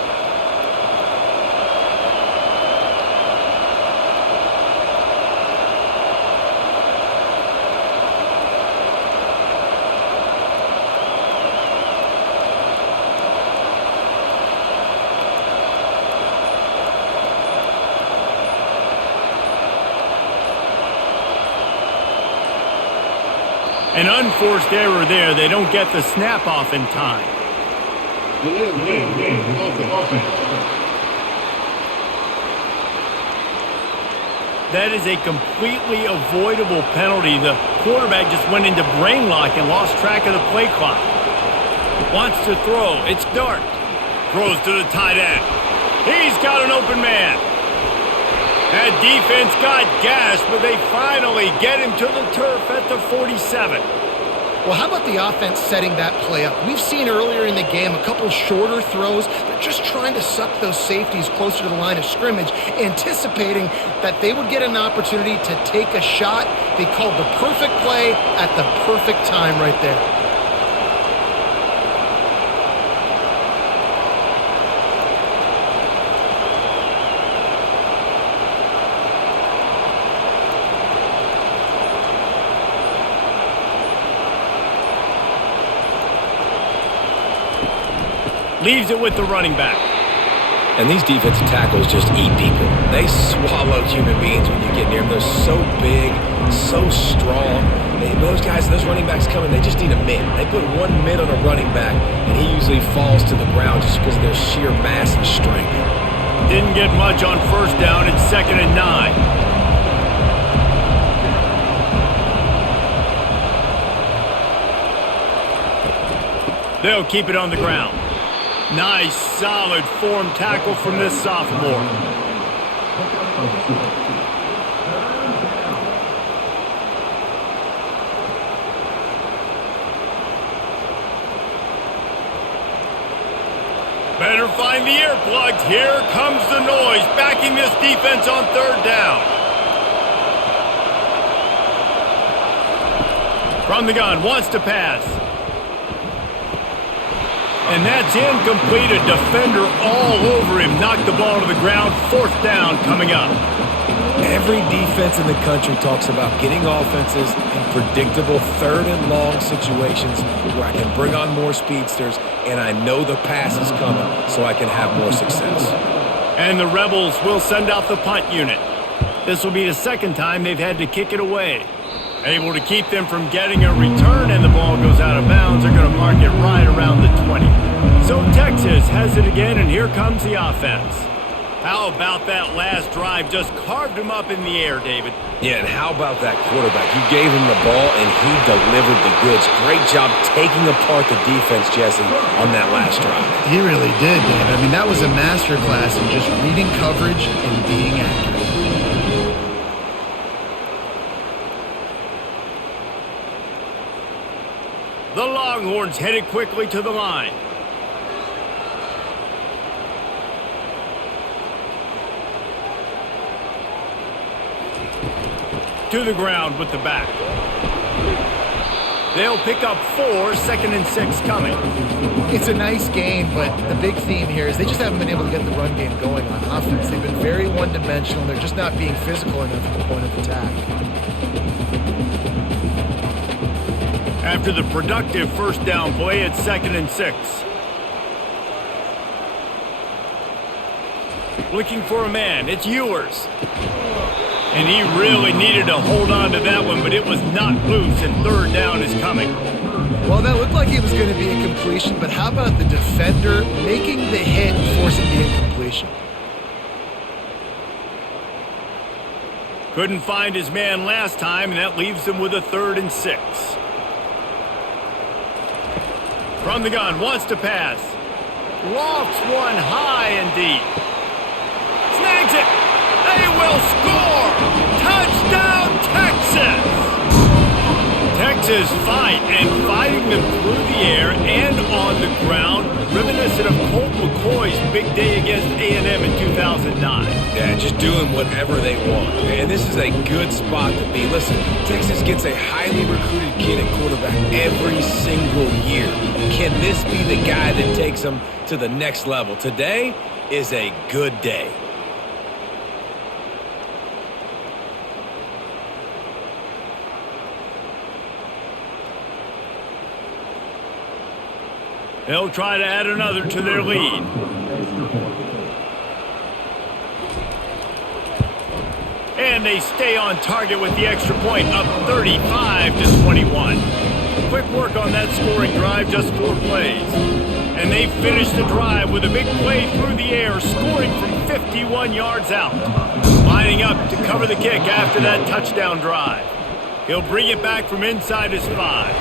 An unforced error there. They don't get the snap off in time. That is a completely avoidable penalty. The quarterback just went into brain lock and lost track of the play clock. Wants to throw. It's Dart. Throws to the tight end. He's got an open man. That defense got gashed, but they finally get him to the turf at the 47. Well, how about the offense setting that play up? We've seen earlier in the game a couple shorter throws. They're just trying to suck those safeties closer to the line of scrimmage, anticipating that they would get an opportunity to take a shot. They called the perfect play at the perfect time right there. Leaves it with the running back. And these defensive tackles just eat people. They swallow human beings when you get near them. They're so big, so strong. Those guys, those running backs coming, they just need a mid. They put one mid on a running back, and he usually falls to the ground just because of their sheer mass and strength. Didn't get much on first down. It's 2nd and 9. They'll keep it on the ground. Nice, solid form tackle from this sophomore. Better find the earplugs. Here comes the noise, backing this defense on 3rd down. From the gun, wants to pass. And that's incomplete. A defender all over him. Knocked the ball to the ground. 4th down coming up. Every defense in the country talks about getting offenses in predictable 3rd and long situations where I can bring on more speedsters and I know the pass is coming so I can have more success. And the Rebels will send out the punt unit. This will be the 2nd time they've had to kick it away. Able to keep them from getting a return, and the ball goes out of bounds. They're going to mark it right around the 20. So Texas has it again, and here comes the offense. How about that last drive? Just carved him up in the air, David. Yeah, and how about that quarterback? You gave him the ball, and he delivered the goods. Great job taking apart the defense, Jesse, on that last drive. He really did, David. I mean, that was a masterclass in just reading coverage and being accurate. The Longhorns headed quickly to the line. To the ground with the back. They'll pick up 4, 2nd and 6 coming. It's a nice game, but the big theme here is they just haven't been able to get the run game going on offense. They've been very one-dimensional. They're just not being physical enough at the point of attack. After the productive 1st down play, it's 2nd and 6. Looking for a man. It's Ewers. And he really needed to hold on to that one, but it was not loose, and 3rd down is coming. Well, that looked like it was going to be a completion, but how about the defender making the hit and forcing the incompletion? Couldn't find his man last time, and that leaves him with a 3rd and 6. From the gun, wants to pass. Lofts one high and deep. Snags it. They will score. Touchdown, Texas. Texas fighting them through the air and on the ground, reminiscent of Colt McCoy's big day against A&M in 2009. Yeah, just doing whatever they want. And this is a good spot to be. Listen, Texas gets a highly recruited kid at quarterback every single year. Can this be the guy that takes them to the next level? Today is a good day. They'll try to add another to their lead. And they stay on target with the extra point, up 35-21. Quick work on that scoring drive, just 4 plays. And they finish the drive with a big play through the air, scoring from 51 yards out. Lining up to cover the kick after that touchdown drive. He'll bring it back from inside his 5.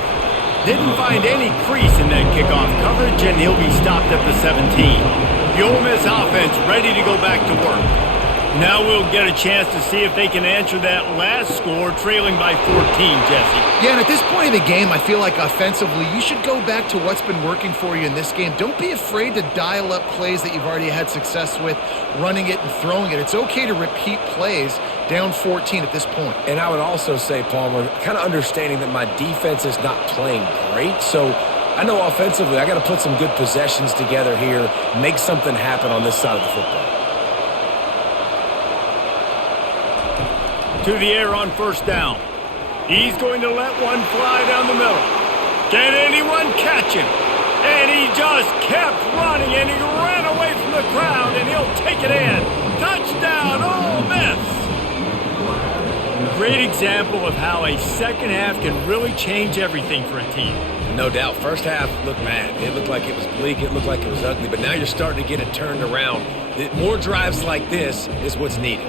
Didn't find any crease in that kickoff coverage, and he'll be stopped at the 17. The Ole Miss offense ready to go back to work. Now we'll get a chance to see if they can answer that last score, trailing by 14, Jesse. Yeah, and at this point in the game, I feel like offensively, you should go back to what's been working for you in this game. Don't be afraid to dial up plays that you've already had success with, running it and throwing it. It's okay to repeat plays down 14 at this point. And I would also say, Palmer, kind of understanding that my defense is not playing great, so I know offensively I got to put some good possessions together here, make something happen on this side of the football. To the air on 1st down. He's going to let one fly down the middle. Can anyone catch him? And he just kept running, and he ran away from the crowd, and he'll take it in. Touchdown, Ole Miss! Great example of how a second half can really change everything for a team. No doubt. First half looked bad. It looked like it was bleak. It looked like it was ugly. But now you're starting to get it turned around. More drives like this is what's needed.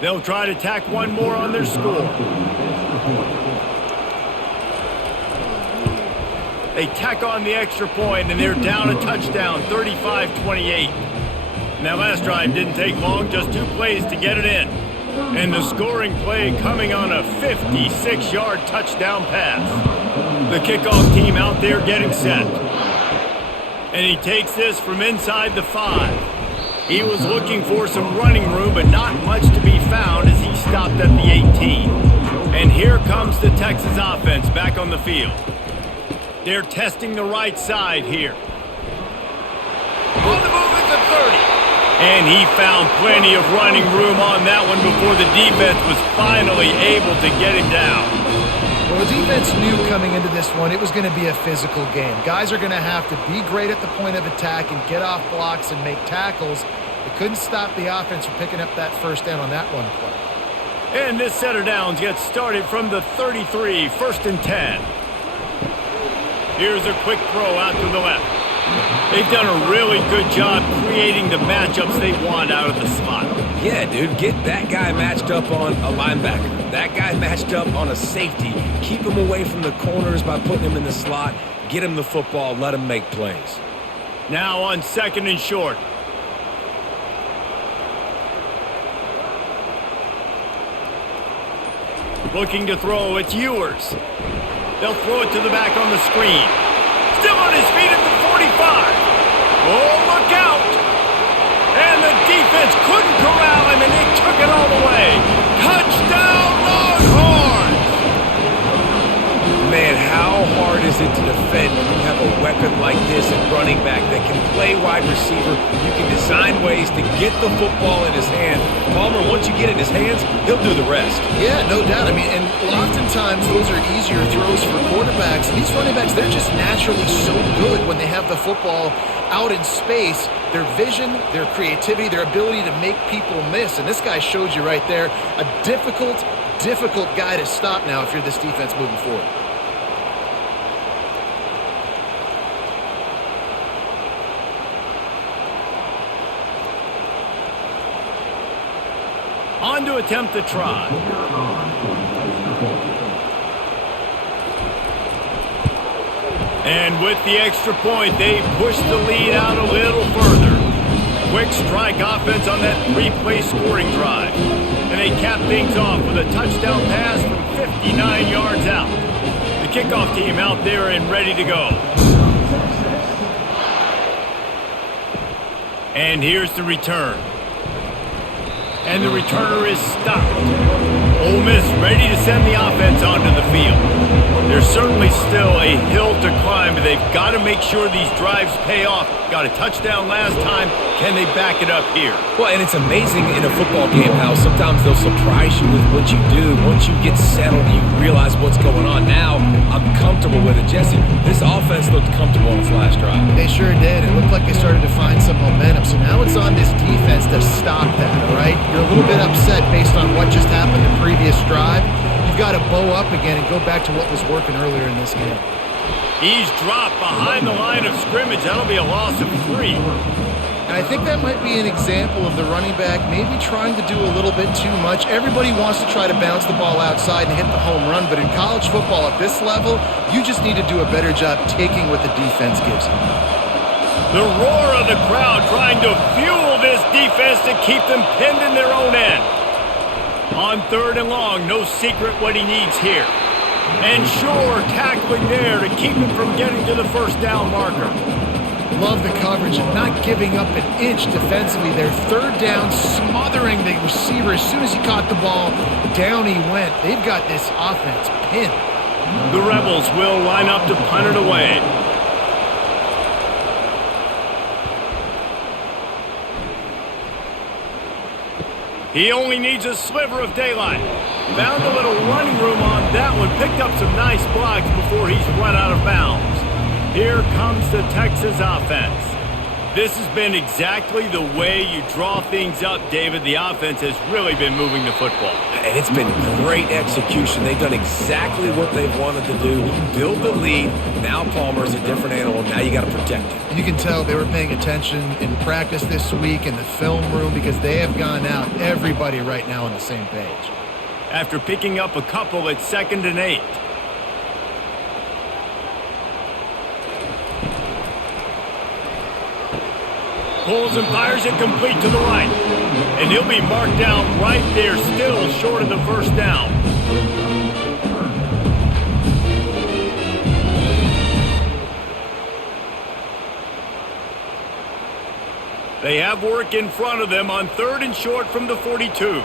They'll try to tack one more on their score. They tack on the extra point, and they're down a touchdown, 35-28. And that last drive didn't take long, just 2 plays to get it in. And the scoring play coming on a 56-yard touchdown pass. The kickoff team out there getting set. And he takes this from inside the 5. He was looking for some running room, but not much to be found as he stopped at the 18. And here comes the Texas offense back on the field. They're testing the right side here. On the move at the 30. And he found plenty of running room on that one before the defense was finally able to get him down. Well, the defense knew coming into this one it was going to be a physical game. Guys are going to have to be great at the point of attack and get off blocks and make tackles. They couldn't stop the offense from picking up that 1st down on that one play. And this set of downs gets started from the 33, 1st and 10. Here's a quick throw out to the left. They've done a really good job creating the matchups they want out of the slot. Yeah, dude, get that guy matched up on a linebacker. That guy matched up on a safety. Keep him away from the corners by putting him in the slot. Get him the football. Let him make plays. Now on 2nd and short. Looking to throw, it's Ewers. They'll throw it to the back on the screen. Still on his feet at the 45. Oh, look out! And the defense couldn't corral him, and they took it all the way. Touchdown, Longhorns! Man, how hard is it to defend when you have a weapon like this at running back that can play wide receiver. You can design ways to get the football in his hand. Palmer, once you get it in his hands, he'll do the rest. Yeah, no doubt. I mean, and oftentimes those are easier throws for quarterbacks. And these running backs, they're just naturally so good when they have the football out in space. Their vision, their creativity, their ability to make people miss. And this guy showed you right there a difficult guy to stop now if you're this defense moving forward. On to attempt the try. And with the extra point, they push the lead out a little further. Quick strike offense on that three-play scoring drive. And they cap things off with a touchdown pass from 59 yards out. The kickoff team out there and ready to go. And here's the return. And the returner is stopped. Ole Miss ready to send the offense onto the field. There's certainly still a hill to climb, but they've got to make sure these drives pay off. Got a touchdown last time. Can they back it up here? Well, and it's amazing in a football game how sometimes they'll surprise you with what you do. Once you get settled, you realize what's going on. Now, I'm comfortable with it. Jesse, this offense looked comfortable on its last drive. They sure did. It looked like they started to find some momentum. So now it's on this defense to stop that, all right? You're a little bit upset based on what just happened the previous drive. You've got to bow up again and go back to what was working earlier in this game. He's dropped behind the line of scrimmage. That'll be a loss of 3. And I think that might be an example of the running back maybe trying to do a little bit too much. Everybody wants to try to bounce the ball outside and hit the home run, but in college football at this level, you just need to do a better job taking what the defense gives you. The roar of the crowd trying to fuel this defense to keep them pinned in their own end. On 3rd and long, no secret what he needs here. And sure, tackling there to keep him from getting to the first down marker. Love the coverage and not giving up an inch defensively. Their 3rd down, smothering the receiver. As soon as he caught the ball, down he went. They've got this offense pinned. The Rebels will line up to punt it away. He only needs a sliver of daylight. Found a little running room on that one. Picked up some nice blocks before he's run out of bounds. Here comes the Texas offense. This has been exactly the way you draw things up, David. The offense has really been moving the football. And it's been great execution. They've done exactly what they've wanted to do. Build the lead. Now Palmer's a different animal. Now you got to protect him. You can tell they were paying attention in practice this week in the film room because they have gone out, everybody right now on the same page. After picking up a couple at 2nd and 8. Pulls and fires it complete to the right. And he'll be marked down right there, still short of the first down. They have work in front of them on 3rd and short from the 42.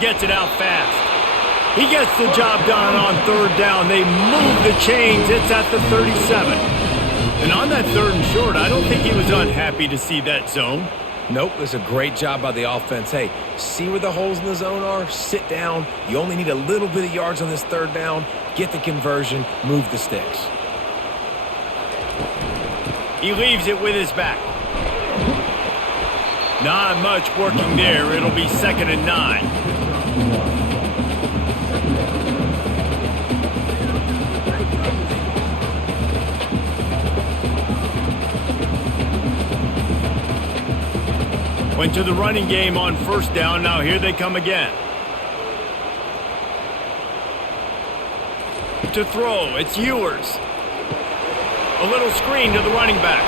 Gets it out fast. He gets the job done on 3rd down. They move the chains. It's at the 37. And on that 3rd and short, I don't think he was unhappy to see that zone. Nope, it was a great job by the offense. Hey, see where the holes in the zone are? Sit down. You only need a little bit of yards on this 3rd down. Get the conversion. Move the sticks. He leaves it with his back. Not much working there. It'll be 2nd and 9. Went to the running game on 1st down. Now here they come again. To throw, it's Ewers. A little screen to the running back.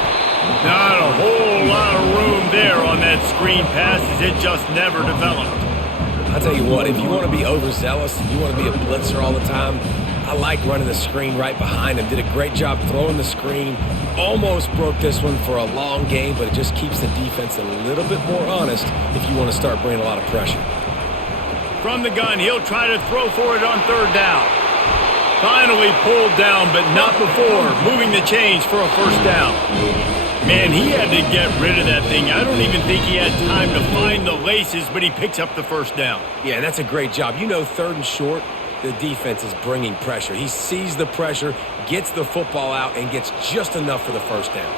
Not a whole lot of room there on that screen pass as it just never developed. I'll tell you what, if you want to be overzealous, you want to be a blitzer all the time, I like running the screen right behind him. Did a great job throwing the screen. Almost broke this one for a long game, but it just keeps the defense a little bit more honest if you want to start bringing a lot of pressure. From the gun, he'll try to throw for it on third down. Finally pulled down, but not before moving the chains for a first down. Man, he had to get rid of that thing. I don't even think he had time to find the laces, but he picks up the first down. Yeah, that's a great job. You know, third and short, the defense is bringing pressure. He sees the pressure, gets the football out, and gets just enough for the first down.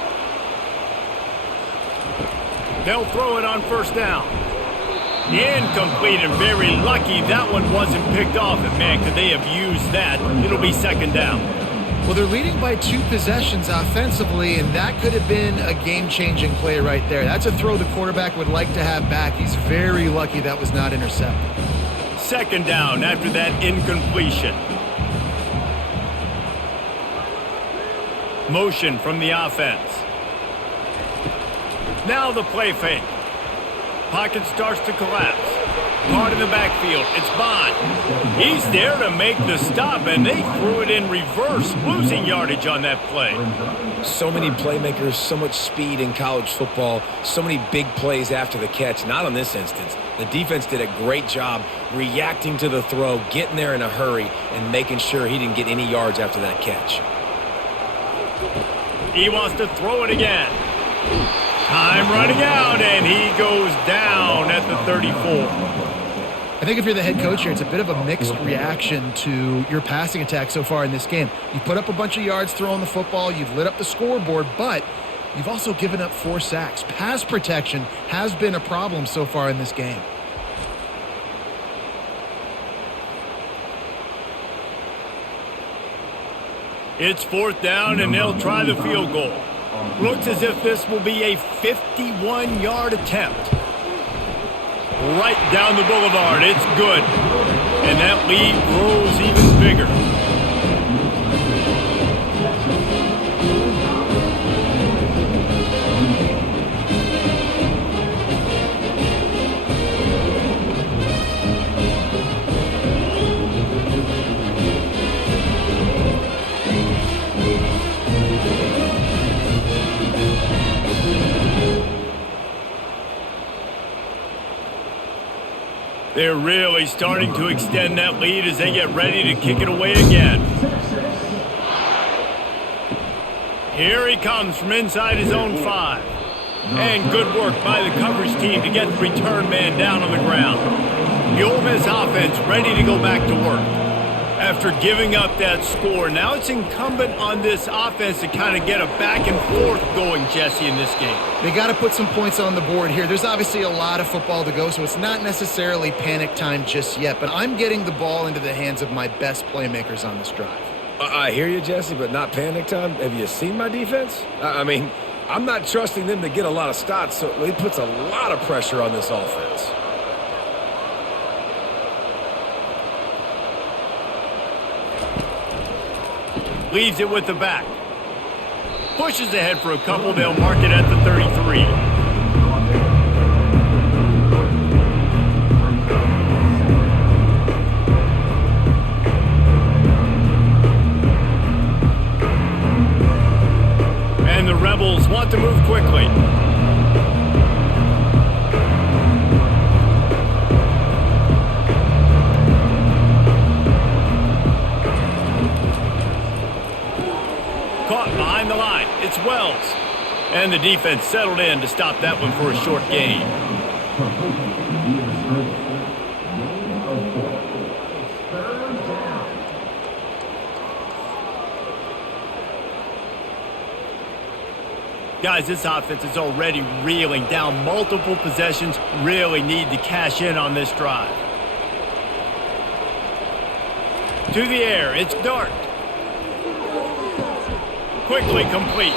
They'll throw it on first down. Incomplete, and very lucky that one wasn't picked off. And man, could they have used that? It'll be second down. Well, they're leading by 2 possessions offensively, and that could have been a game-changing play right there. That's a throw the quarterback would like to have back. He's very lucky that was not intercepted. Second down after that incompletion. Motion from the offense. Now the play fake. Pocket starts to collapse. Caught in the backfield. It's Bond. He's there to make the stop, and they threw it in reverse, losing yardage on that play. So many playmakers, so much speed in college football, so many big plays after the catch. Not in this instance. The defense did a great job reacting to the throw, getting there in a hurry, and making sure he didn't get any yards after that catch. He wants to throw it again. Time running out, and he goes down at the 34. I think if you're the head coach here, it's a bit of a mixed reaction to your passing attack so far in this game. You put up a bunch of yards throwing the football, you've lit up the scoreboard, but you've also given up 4 sacks. Pass protection has been a problem so far in this game. It's fourth down, and they'll try the field goal. Looks as if this will be a 51-yard attempt. Right down the boulevard. It's good. And that lead grows even bigger. They're really starting to extend that lead as they get ready to kick it away again. Here he comes from inside his own 5. And good work by the coverage team to get the return man down on the ground. The Ole Miss offense ready to go back to work. After giving up that score, now it's incumbent on this offense to kind of get a back and forth going, Jesse, in this game. They got to put some points on the board here. There's obviously a lot of football to go, so it's not necessarily panic time just yet, but I'm getting the ball into the hands of my best playmakers on this drive. I hear you, Jesse, but not panic time. Have you seen my defense? I mean, I'm not trusting them to get a lot of stops, so it puts a lot of pressure on this offense. Leaves it with the back. Pushes ahead for a couple. They'll mark it at the 33. And the Rebels want to move quickly. Caught behind the line. It's Wells. And the defense settled in to stop that one for a short gain. Guys, this offense is already reeling down multiple possessions. Really need to cash in on this drive. To the air. It's Dart. Quickly complete.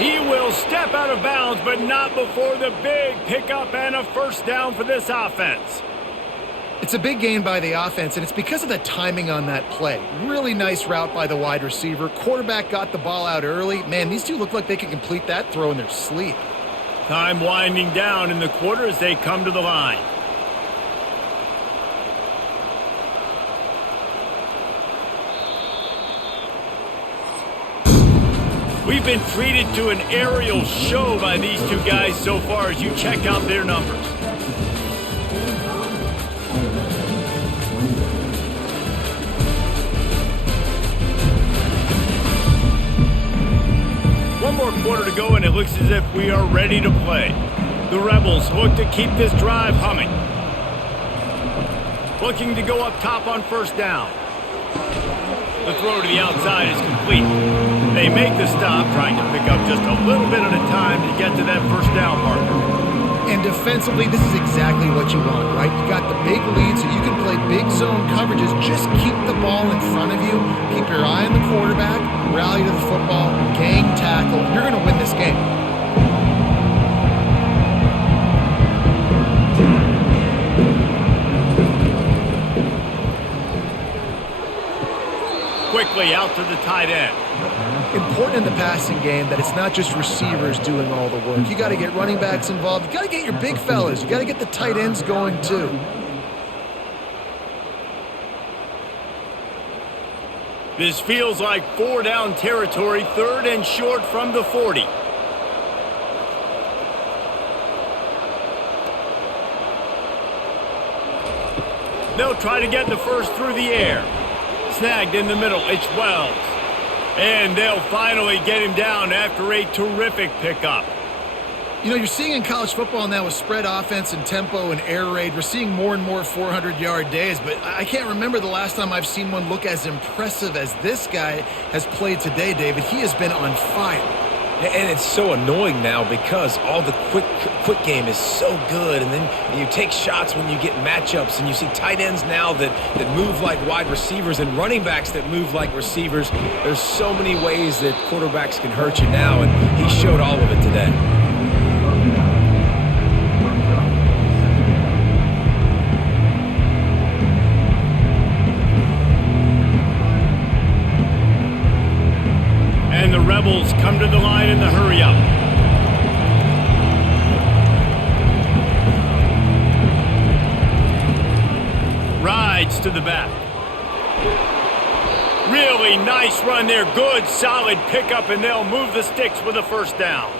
He will step out of bounds, but not before the big pickup and a first down for this offense. It's a big gain by the offense, and it's because of the timing on that play. Really nice route by the wide receiver. Quarterback got the ball out early. Man, these two look like they can complete that throw in their sleep. Time winding down in the quarter as they come to the line. We've been treated to an aerial show by these two guys so far as you check out their numbers. more quarter to go, and it looks as if we are ready to play. The Rebels look to keep this drive humming. Looking to go up top on first down. The throw to the outside is complete. They make the stop, trying to pick up just a little bit at a time to get to that first down marker. And defensively, this is exactly what you want, right? You got the big lead, so you can play big zone coverages. Just keep the ball in front of you. Keep your eye on the quarterback. Rally to the football. Gang tackle. You're going to win this game. Quickly out to the tight end. Important in the passing game that it's not just receivers doing all the work. You got to get running backs involved. You got to get your big fellas. You got to get the tight ends going too. This feels like 4 down territory, 3rd and short from the 40. They'll try to get the first through the air. Snagged in the middle, it's Wells. And they'll finally get him down after a terrific pickup. You know, you're seeing in college football now with spread offense and tempo and air raid, we're seeing more and more 400-yard days, but I can't remember the last time I've seen one look as impressive as this guy has played today, David. He has been on fire. And it's so annoying now because all the quick game is so good, and then you take shots when you get matchups, and you see tight ends now that move like wide receivers and running backs that move like receivers. There's so many ways that quarterbacks can hurt you now, and he showed all of it today. And the Rebels come to the line in the hurry-up. Rides to the back. Really nice run there. Good, solid pickup, and they'll move the sticks with a first down.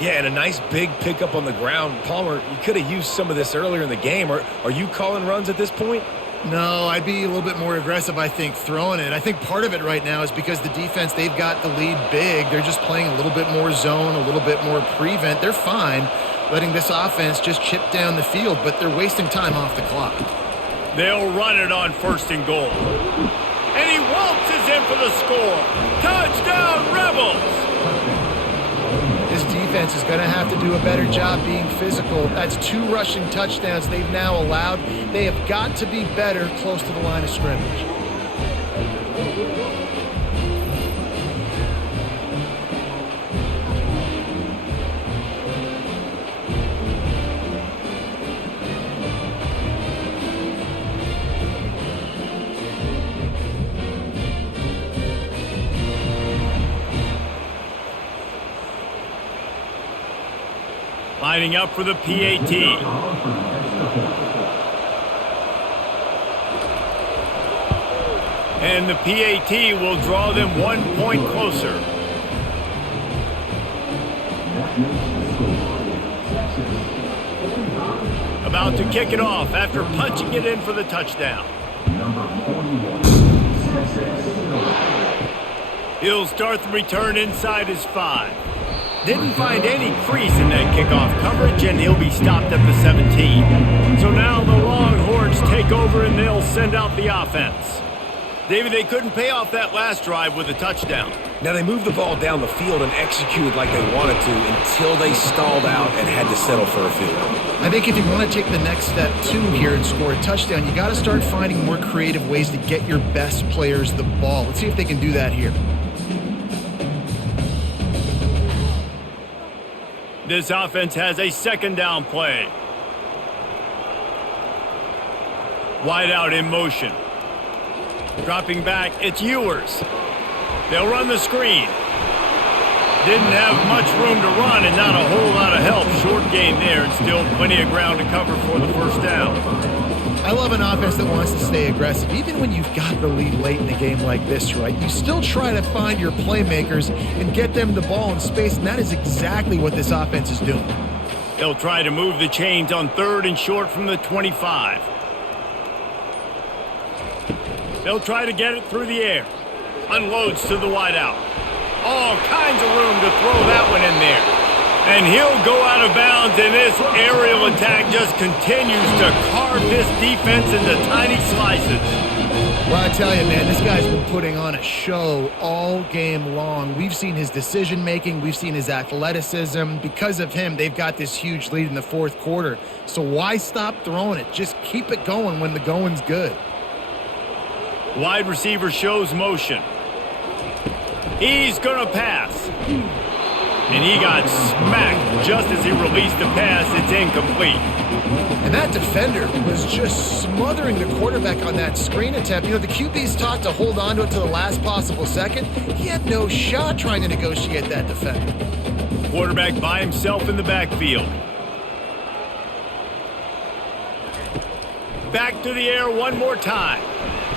Yeah, and a nice big pickup on the ground. Palmer, you could have used some of this earlier in the game. Are you calling runs at this point? No, I'd be a little bit more aggressive, I think, throwing it. I think part of it right now is because the defense, they've got the lead big. They're just playing a little bit more zone, a little bit more prevent. They're fine letting this offense just chip down the field, but they're wasting time off the clock. They'll run it on 1st and goal. And he waltzes in for the score. Touchdown, Rebels! This defense is going to have to do a better job being physical. That's 2 rushing touchdowns they've now allowed. They have got to be better close to the line of scrimmage. Lining up for the PAT. And the PAT will draw them 1 point closer. About to kick it off after punching it in for the touchdown. He'll start the return inside his 5. Didn't find any crease in that kickoff coverage, and he'll be stopped at the 17. So now the Longhorns take over, and they'll send out the offense. David, they couldn't pay off that last drive with a touchdown. Now, they moved the ball down the field and executed like they wanted to until they stalled out and had to settle for a field goal. I think if you want to take the next step, too, here and score a touchdown, you got to start finding more creative ways to get your best players the ball. Let's see if they can do that here. This offense has a 2nd down play. Wide out in motion. Dropping back, it's Ewers. They'll run the screen. Didn't have much room to run and not a whole lot of help. Short game there and still plenty of ground to cover for the first down. I love an offense that wants to stay aggressive. Even when you've got the lead late in a game like this, right? You still try to find your playmakers and get them the ball in space, and that is exactly what this offense is doing. They'll try to move the chains on 3rd and short from the 25. They'll try to get it through the air. Unloads to the wideout. All kinds of room to throw that one in there. And he'll go out of bounds, and this aerial attack just continues to carve this defense into tiny slices. Well, I tell you, man, this guy's been putting on a show all game long. We've seen his decision-making. We've seen his athleticism. Because of him, they've got this huge lead in the fourth quarter. So why stop throwing it? Just keep it going when the going's good. Wide receiver shows motion. He's going to pass. And he got smacked just as he released the pass. It's incomplete. And that defender was just smothering the quarterback on that screen attempt. You know, the QB's taught to hold on to it to the last possible second. He had no shot trying to negotiate that defender. Quarterback by himself in the backfield. Back to the air one more time.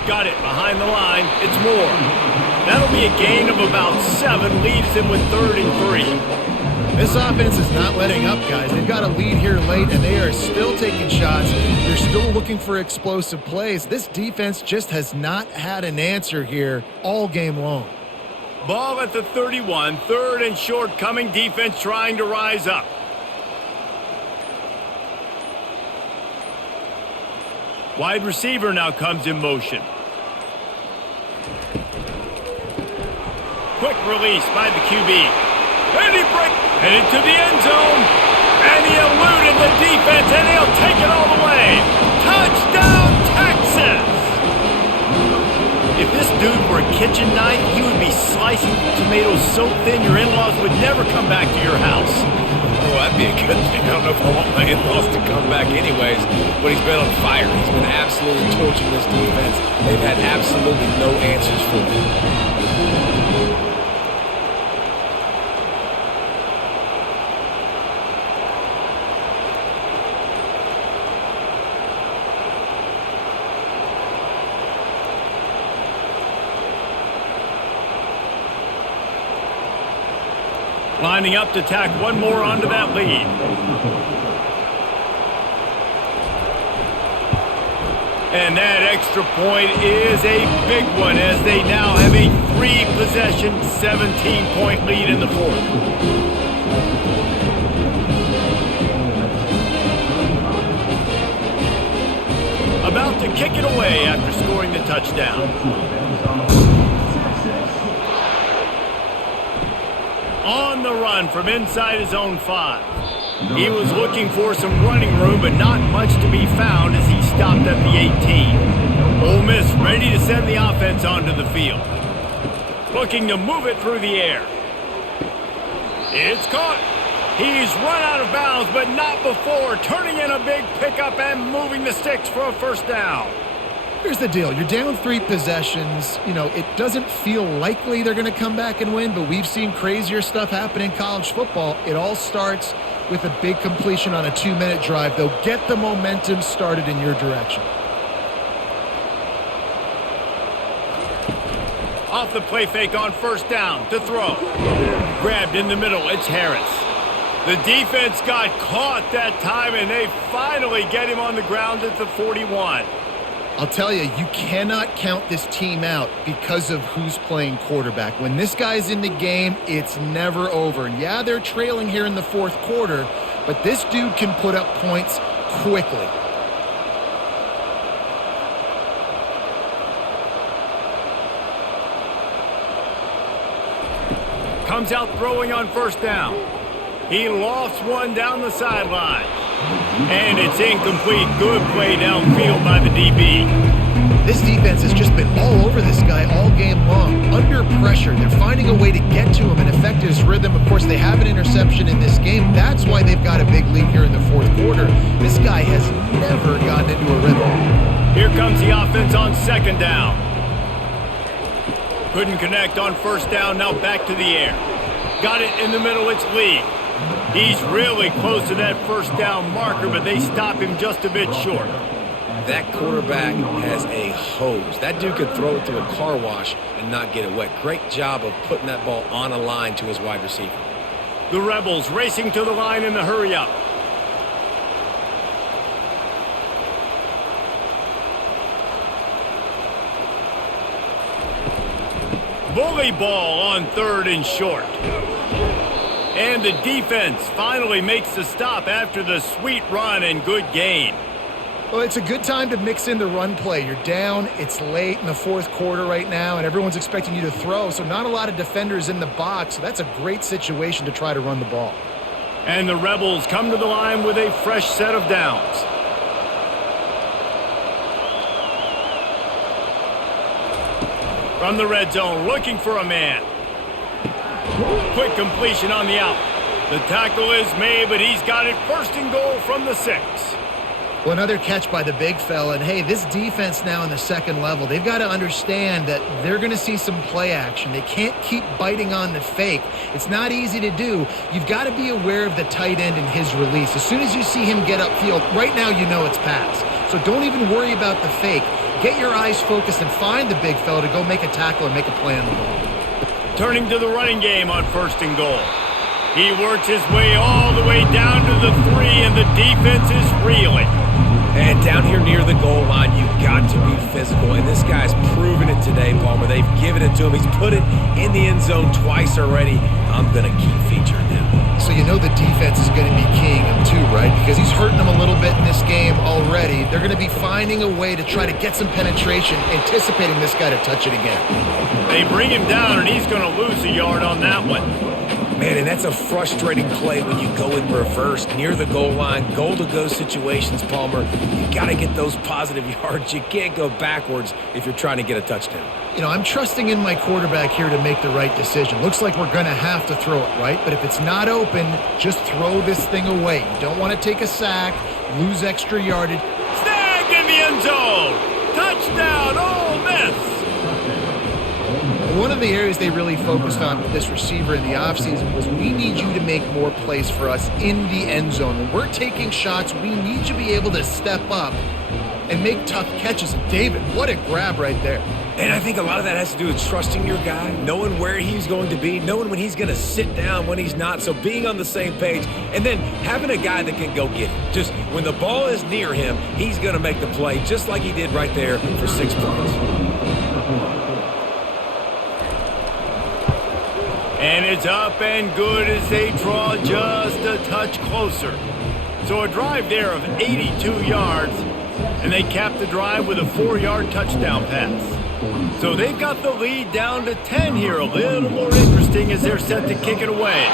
Got it behind the line. It's more. That'll be a gain of about 7, leaves him with 3rd and 3. This offense is not letting up, guys. They've got a lead here late, and they are still taking shots. They're still looking for explosive plays. This defense just has not had an answer here all game long. Ball at the 31, 3rd and short, coming defense trying to rise up. Wide receiver now comes in motion. Quick release by the QB. And he breaks headed to the end zone. And he eluded the defense, and he'll take it all the way. Touchdown, Texas! If this dude were a kitchen knife, he would be slicing tomatoes so thin your in-laws would never come back to your house. Oh, that'd be a good thing. I don't know if I want my in-laws to come back anyways, but he's been on fire. He's been absolutely torching this defense. They've had absolutely no answers for him. Lining up to tack one more onto that lead. And that extra point is a big one as they now have a 3-possession, 17-point lead in the fourth. About to kick it away after scoring the touchdown. On the run from inside his own 5. He was looking for some running room, but not much to be found as he stopped at the 18. Ole Miss ready to send the offense onto the field. Looking to move it through the air. It's caught. He's run out of bounds, but not before turning in a big pickup and moving the sticks for a first down. Here's the deal. You're down 3 possessions. You know, it doesn't feel likely they're going to come back and win, but we've seen crazier stuff happen in college football. It all starts with a big completion on a 2-minute drive. They'll get the momentum started in your direction. Off the play fake on first down to throw. Grabbed in the middle. It's Harris. The defense got caught that time, and they finally get him on the ground at the 41. I'll tell you, you cannot count this team out because of who's playing quarterback. When this guy's in the game, it's never over. And yeah, they're trailing here in the fourth quarter, but this dude can put up points quickly. Comes out throwing on first down. He lofts one down the sideline. And it's incomplete. Good play downfield by the DB. This defense has just been all over this guy all game long. Under pressure, they're finding a way to get to him and affect his rhythm. Of course, they have an interception in this game. That's why they've got a big lead here in the fourth quarter. This guy has never gotten into a rhythm. Here comes the offense on second down. Couldn't connect on first down. Now back to the air. Got it in the middle. It's Lee. He's really close to that first down marker, but they stop him just a bit short. That quarterback has a hose. That dude could throw it through a car wash and not get it wet. Great job of putting that ball on a line to his wide receiver. The Rebels racing to the line in the hurry-up. bully ball on 3rd and short. And the defense finally makes the stop after the sweet run and good gain. Well, it's a good time to mix in the run play. You're down, it's late in the 4th quarter right now, and everyone's expecting you to throw, so not a lot of defenders in the box. So that's a great situation to try to run the ball. And the Rebels come to the line with a fresh set of downs. From the red zone, looking for a man. Quick completion on the out. The tackle is made, but he's got it 1st and goal from the 6. Well, another catch by the big fella. And, hey, this defense now in the 2nd level, they've got to understand that they're going to see some play action. They can't keep biting on the fake. It's not easy to do. You've got to be aware of the tight end and his release. As soon as you see him get upfield, right now you know it's pass. So don't even worry about the fake. Get your eyes focused and find the big fella to go make a tackle and make a play on the ball. Turning to the running game on 1st and goal. He works his way all the way down to the 3, and the defense is reeling. And down here near the goal line, you've got to be physical. And this guy's proven it today, Palmer. They've given it to him. He's put it in the end zone twice already. I'm going to keep featuring him. So you know the defense is going to be keying him too, right? Because he's hurting them a little bit in this game already. They're going to be finding a way to try to get some penetration, anticipating this guy to touch it again. They bring him down, and he's going to lose a yard on that one. Man, and that's a frustrating play when you go in reverse near the goal line, goal-to-go situations, Palmer. You got to get those positive yards. You can't go backwards if you're trying to get a touchdown. You know, I'm trusting in my quarterback here to make the right decision. Looks like we're going to have to throw it, right? But if it's not open, just throw this thing away. You don't want to take a sack, lose extra yardage. Snagged in the end zone. Touchdown, Ole Miss. One of the areas they really focused on with this receiver in the offseason was we need you to make more plays for us in the end zone. When we're taking shots, we need you to be able to step up and make tough catches. And David, what a grab right there. And I think a lot of that has to do with trusting your guy, knowing where he's going to be, knowing when he's going to sit down, when he's not. So being on the same page, and then having a guy that can go get it. Just when the ball is near him, he's going to make the play just like he did right there for 6 points. And it's up and good as they draw just a touch closer. So a drive there of 82 yards, and they cap the drive with a 4-yard touchdown pass. So they've got the lead down to 10 here. A little more interesting as they're set to kick it away.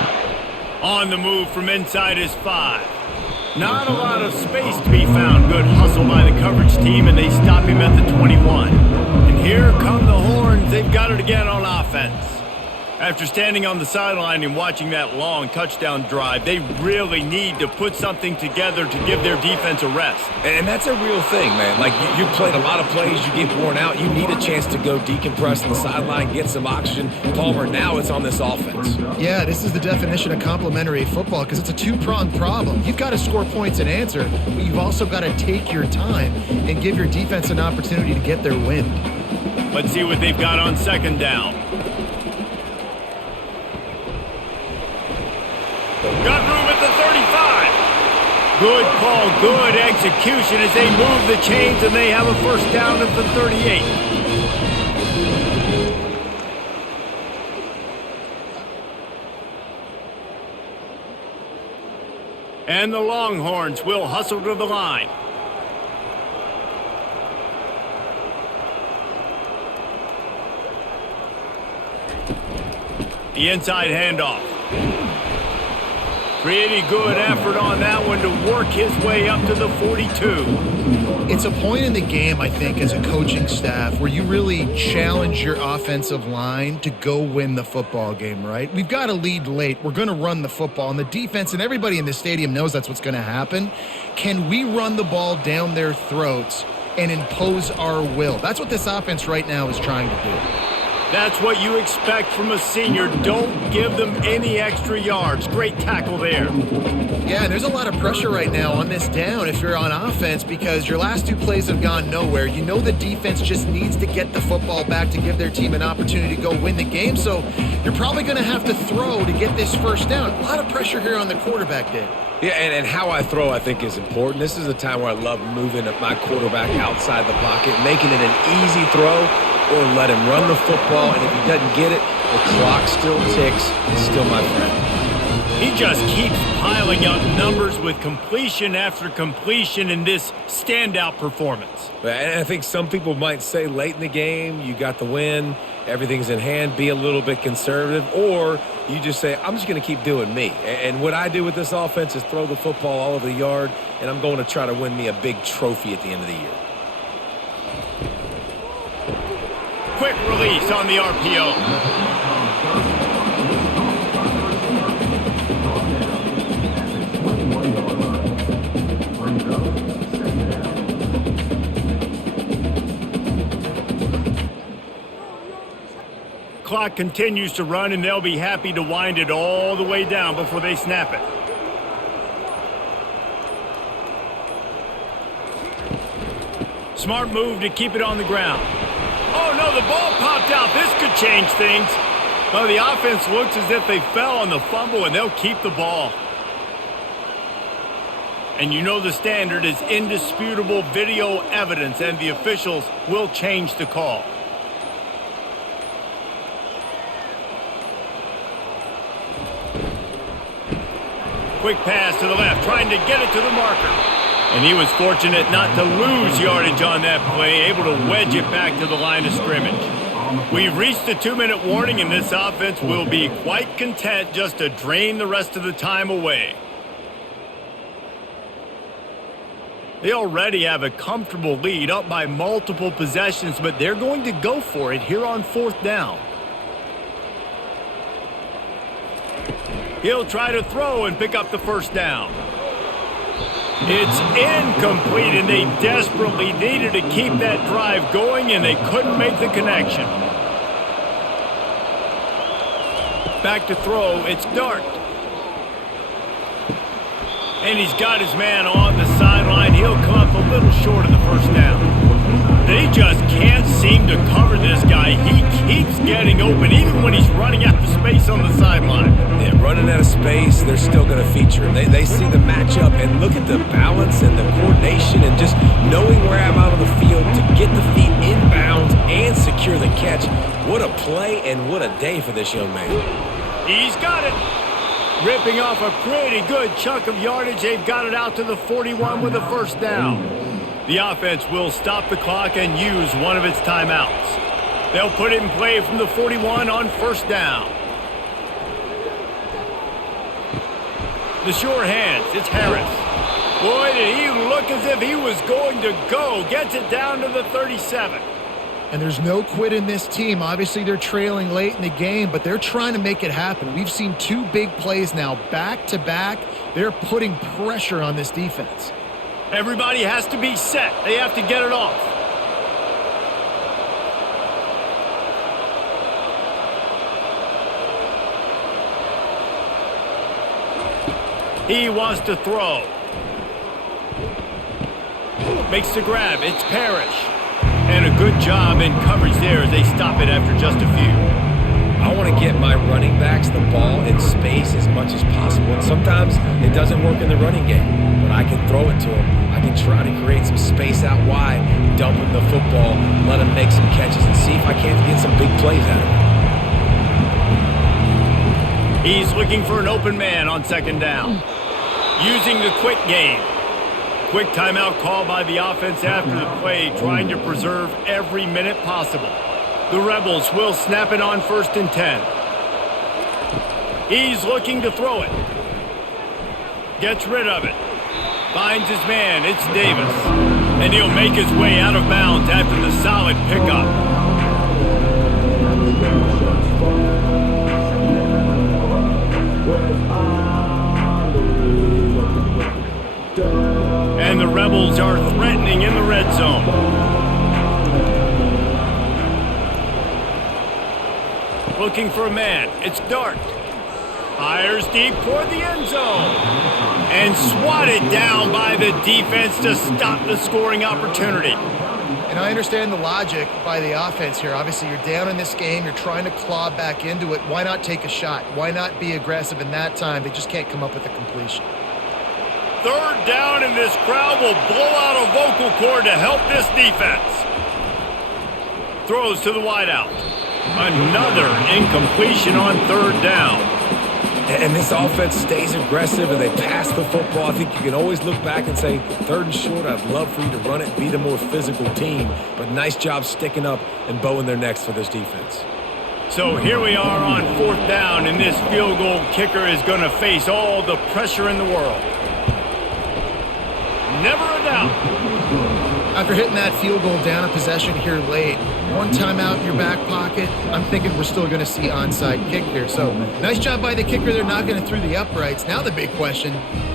On the move from inside is 5. Not a lot of space to be found. Good hustle by the coverage team, and they stop him at the 21. And here come the Horns. They've got it again on offense. After standing on the sideline and watching that long touchdown drive, they really need to put something together to give their defense a rest. And that's a real thing, man. Like, you played a lot of plays, you get worn out, you need a chance to go decompress on the sideline, get some oxygen. Palmer, now it's on this offense. Yeah, this is the definition of complementary football because it's a two-pronged problem. You've got to score points and answer, but you've also got to take your time and give your defense an opportunity to get their wind. Let's see what they've got on 2nd down. Got room at the 35. Good call, good execution as they move the chains, and they have a 1st down at the 38. And the Longhorns will hustle to the line. The inside handoff. Pretty good effort on that one to work his way up to the 42. It's a point in the game, I think, as a coaching staff where you really challenge your offensive line to go win the football game, right? We've got to lead late. We're going to run the football, and the defense and everybody in the stadium knows that's what's going to happen. Can we run the ball down their throats and impose our will? That's what this offense right now is trying to do. That's what you expect from a senior. Don't give them any extra yards. Great tackle there. Yeah, there's a lot of pressure right now on this down if you're on offense because your last 2 plays have gone nowhere. You know the defense just needs to get the football back to give their team an opportunity to go win the game, so you're probably going to have to throw to get this 1st down. A lot of pressure here on the quarterback, Dave. Yeah, and how I throw, I think, is important. This is a time where I love moving my quarterback outside the pocket, making it an easy throw. or let him run the football, and if he doesn't get it, the clock still ticks. It's still my friend. He just keeps piling up numbers with completion after completion in this standout performance. And I think some people might say late in the game, you got the win, everything's in hand, be a little bit conservative, or you just say, I'm just going to keep doing me. And what I do with this offense is throw the football all over the yard, and I'm going to try to win me a big trophy at the end of the year. Quick release on the RPO. Clock continues to run, and they'll be happy to wind it all the way down before they snap it. Smart move to keep it on the ground. Oh, no, the ball popped out. This could change things. Well, the offense looks as if they fell on the fumble, and they'll keep the ball. And you know the standard is indisputable video evidence, and the officials will change the call. Quick pass to the left, trying to get it to the marker. And he was fortunate not to lose yardage on that play, able to wedge it back to the line of scrimmage. We've reached the 2-minute warning, and this offense will be quite content just to drain the rest of the time away. They already have a comfortable lead, up by multiple possessions, but they're going to go for it here on 4th down. He'll try to throw and pick up the first down. It's incomplete, and they desperately needed to keep that drive going, and they couldn't make the connection. Back to throw, it's Dart. And he's got his man on the sideline. He'll come up a little short of the first down. They just can't seem to cover this guy. He keeps getting open, even when he's running out of space on the sideline. Yeah, running out of space, they're still going to feature him. They see the matchup, and look at the balance and the coordination and just knowing where I'm out on the field to get the feet inbounds and secure the catch. What a play and what a day for this young man. He's got it. Ripping off a pretty good chunk of yardage. They've got it out to the 41 with a first down. The offense will stop the clock and use one of its timeouts. They'll put it in play from the 41 on first down. The sure hands, it's Harris. Boy, did he look as if he was going to go. Gets it down to the 37. And there's no quit in this team. Obviously, they're trailing late in the game, but they're trying to make it happen. We've seen 2 big plays now, back-to-back. They're putting pressure on this defense. Everybody has to be set. They have to get it off. He wants to throw. Makes the grab. It's Parrish. And a good job in coverage there as they stop it after just a few. I want to get my running backs the ball in space as much as possible. And sometimes it doesn't work in the running game, but I can throw it to them. I can try to create some space out wide, dump him the football, let him make some catches, and see if I can't get some big plays out of him. He's looking for an open man on second down. Using the quick game. Quick timeout call by the offense after the play, trying to preserve every minute possible. The Rebels will snap it on 1st and 10. He's looking to throw it. Gets rid of it. Finds his man. It's Davis. And he'll make his way out of bounds after the solid pickup. And the Rebels are threatening in the red zone. Looking for a man. It's Dart. Fires deep toward the end zone. And swatted down by the defense to stop the scoring opportunity. And I understand the logic by the offense here. Obviously, you're down in this game. You're trying to claw back into it. Why not take a shot? Why not be aggressive in that time? They just can't come up with a completion. 3rd down, and this crowd will blow out a vocal cord to help this defense. throws to the wideout. Another incompletion on third down. And this offense stays aggressive and they pass the football. I think you can always look back and say, 3rd and short, I'd love for you to run it, be the more physical team. But nice job sticking up and bowing their necks for this defense. So here we are on 4th down, and this field goal kicker is going to face all the pressure in the world. Never a doubt. After hitting that field goal down a possession here late, one timeout in your back pocket, I'm thinking we're still going to see onside kick here. So nice job by the kicker. They're knocking it through the uprights. Now the big question,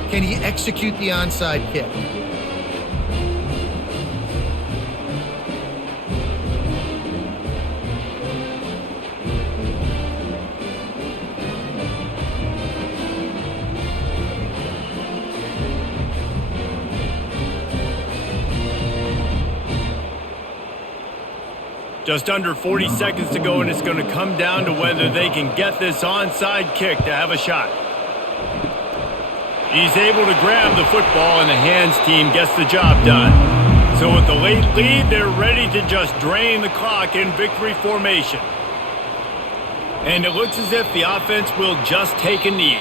can he execute the onside kick? Just under 40 seconds to go, and it's going to come down to whether they can get this onside kick to have a shot. He's able to grab the football, and the hands team gets the job done. So with the late lead, they're ready to just drain the clock in victory formation. And it looks as if the offense will just take a knee.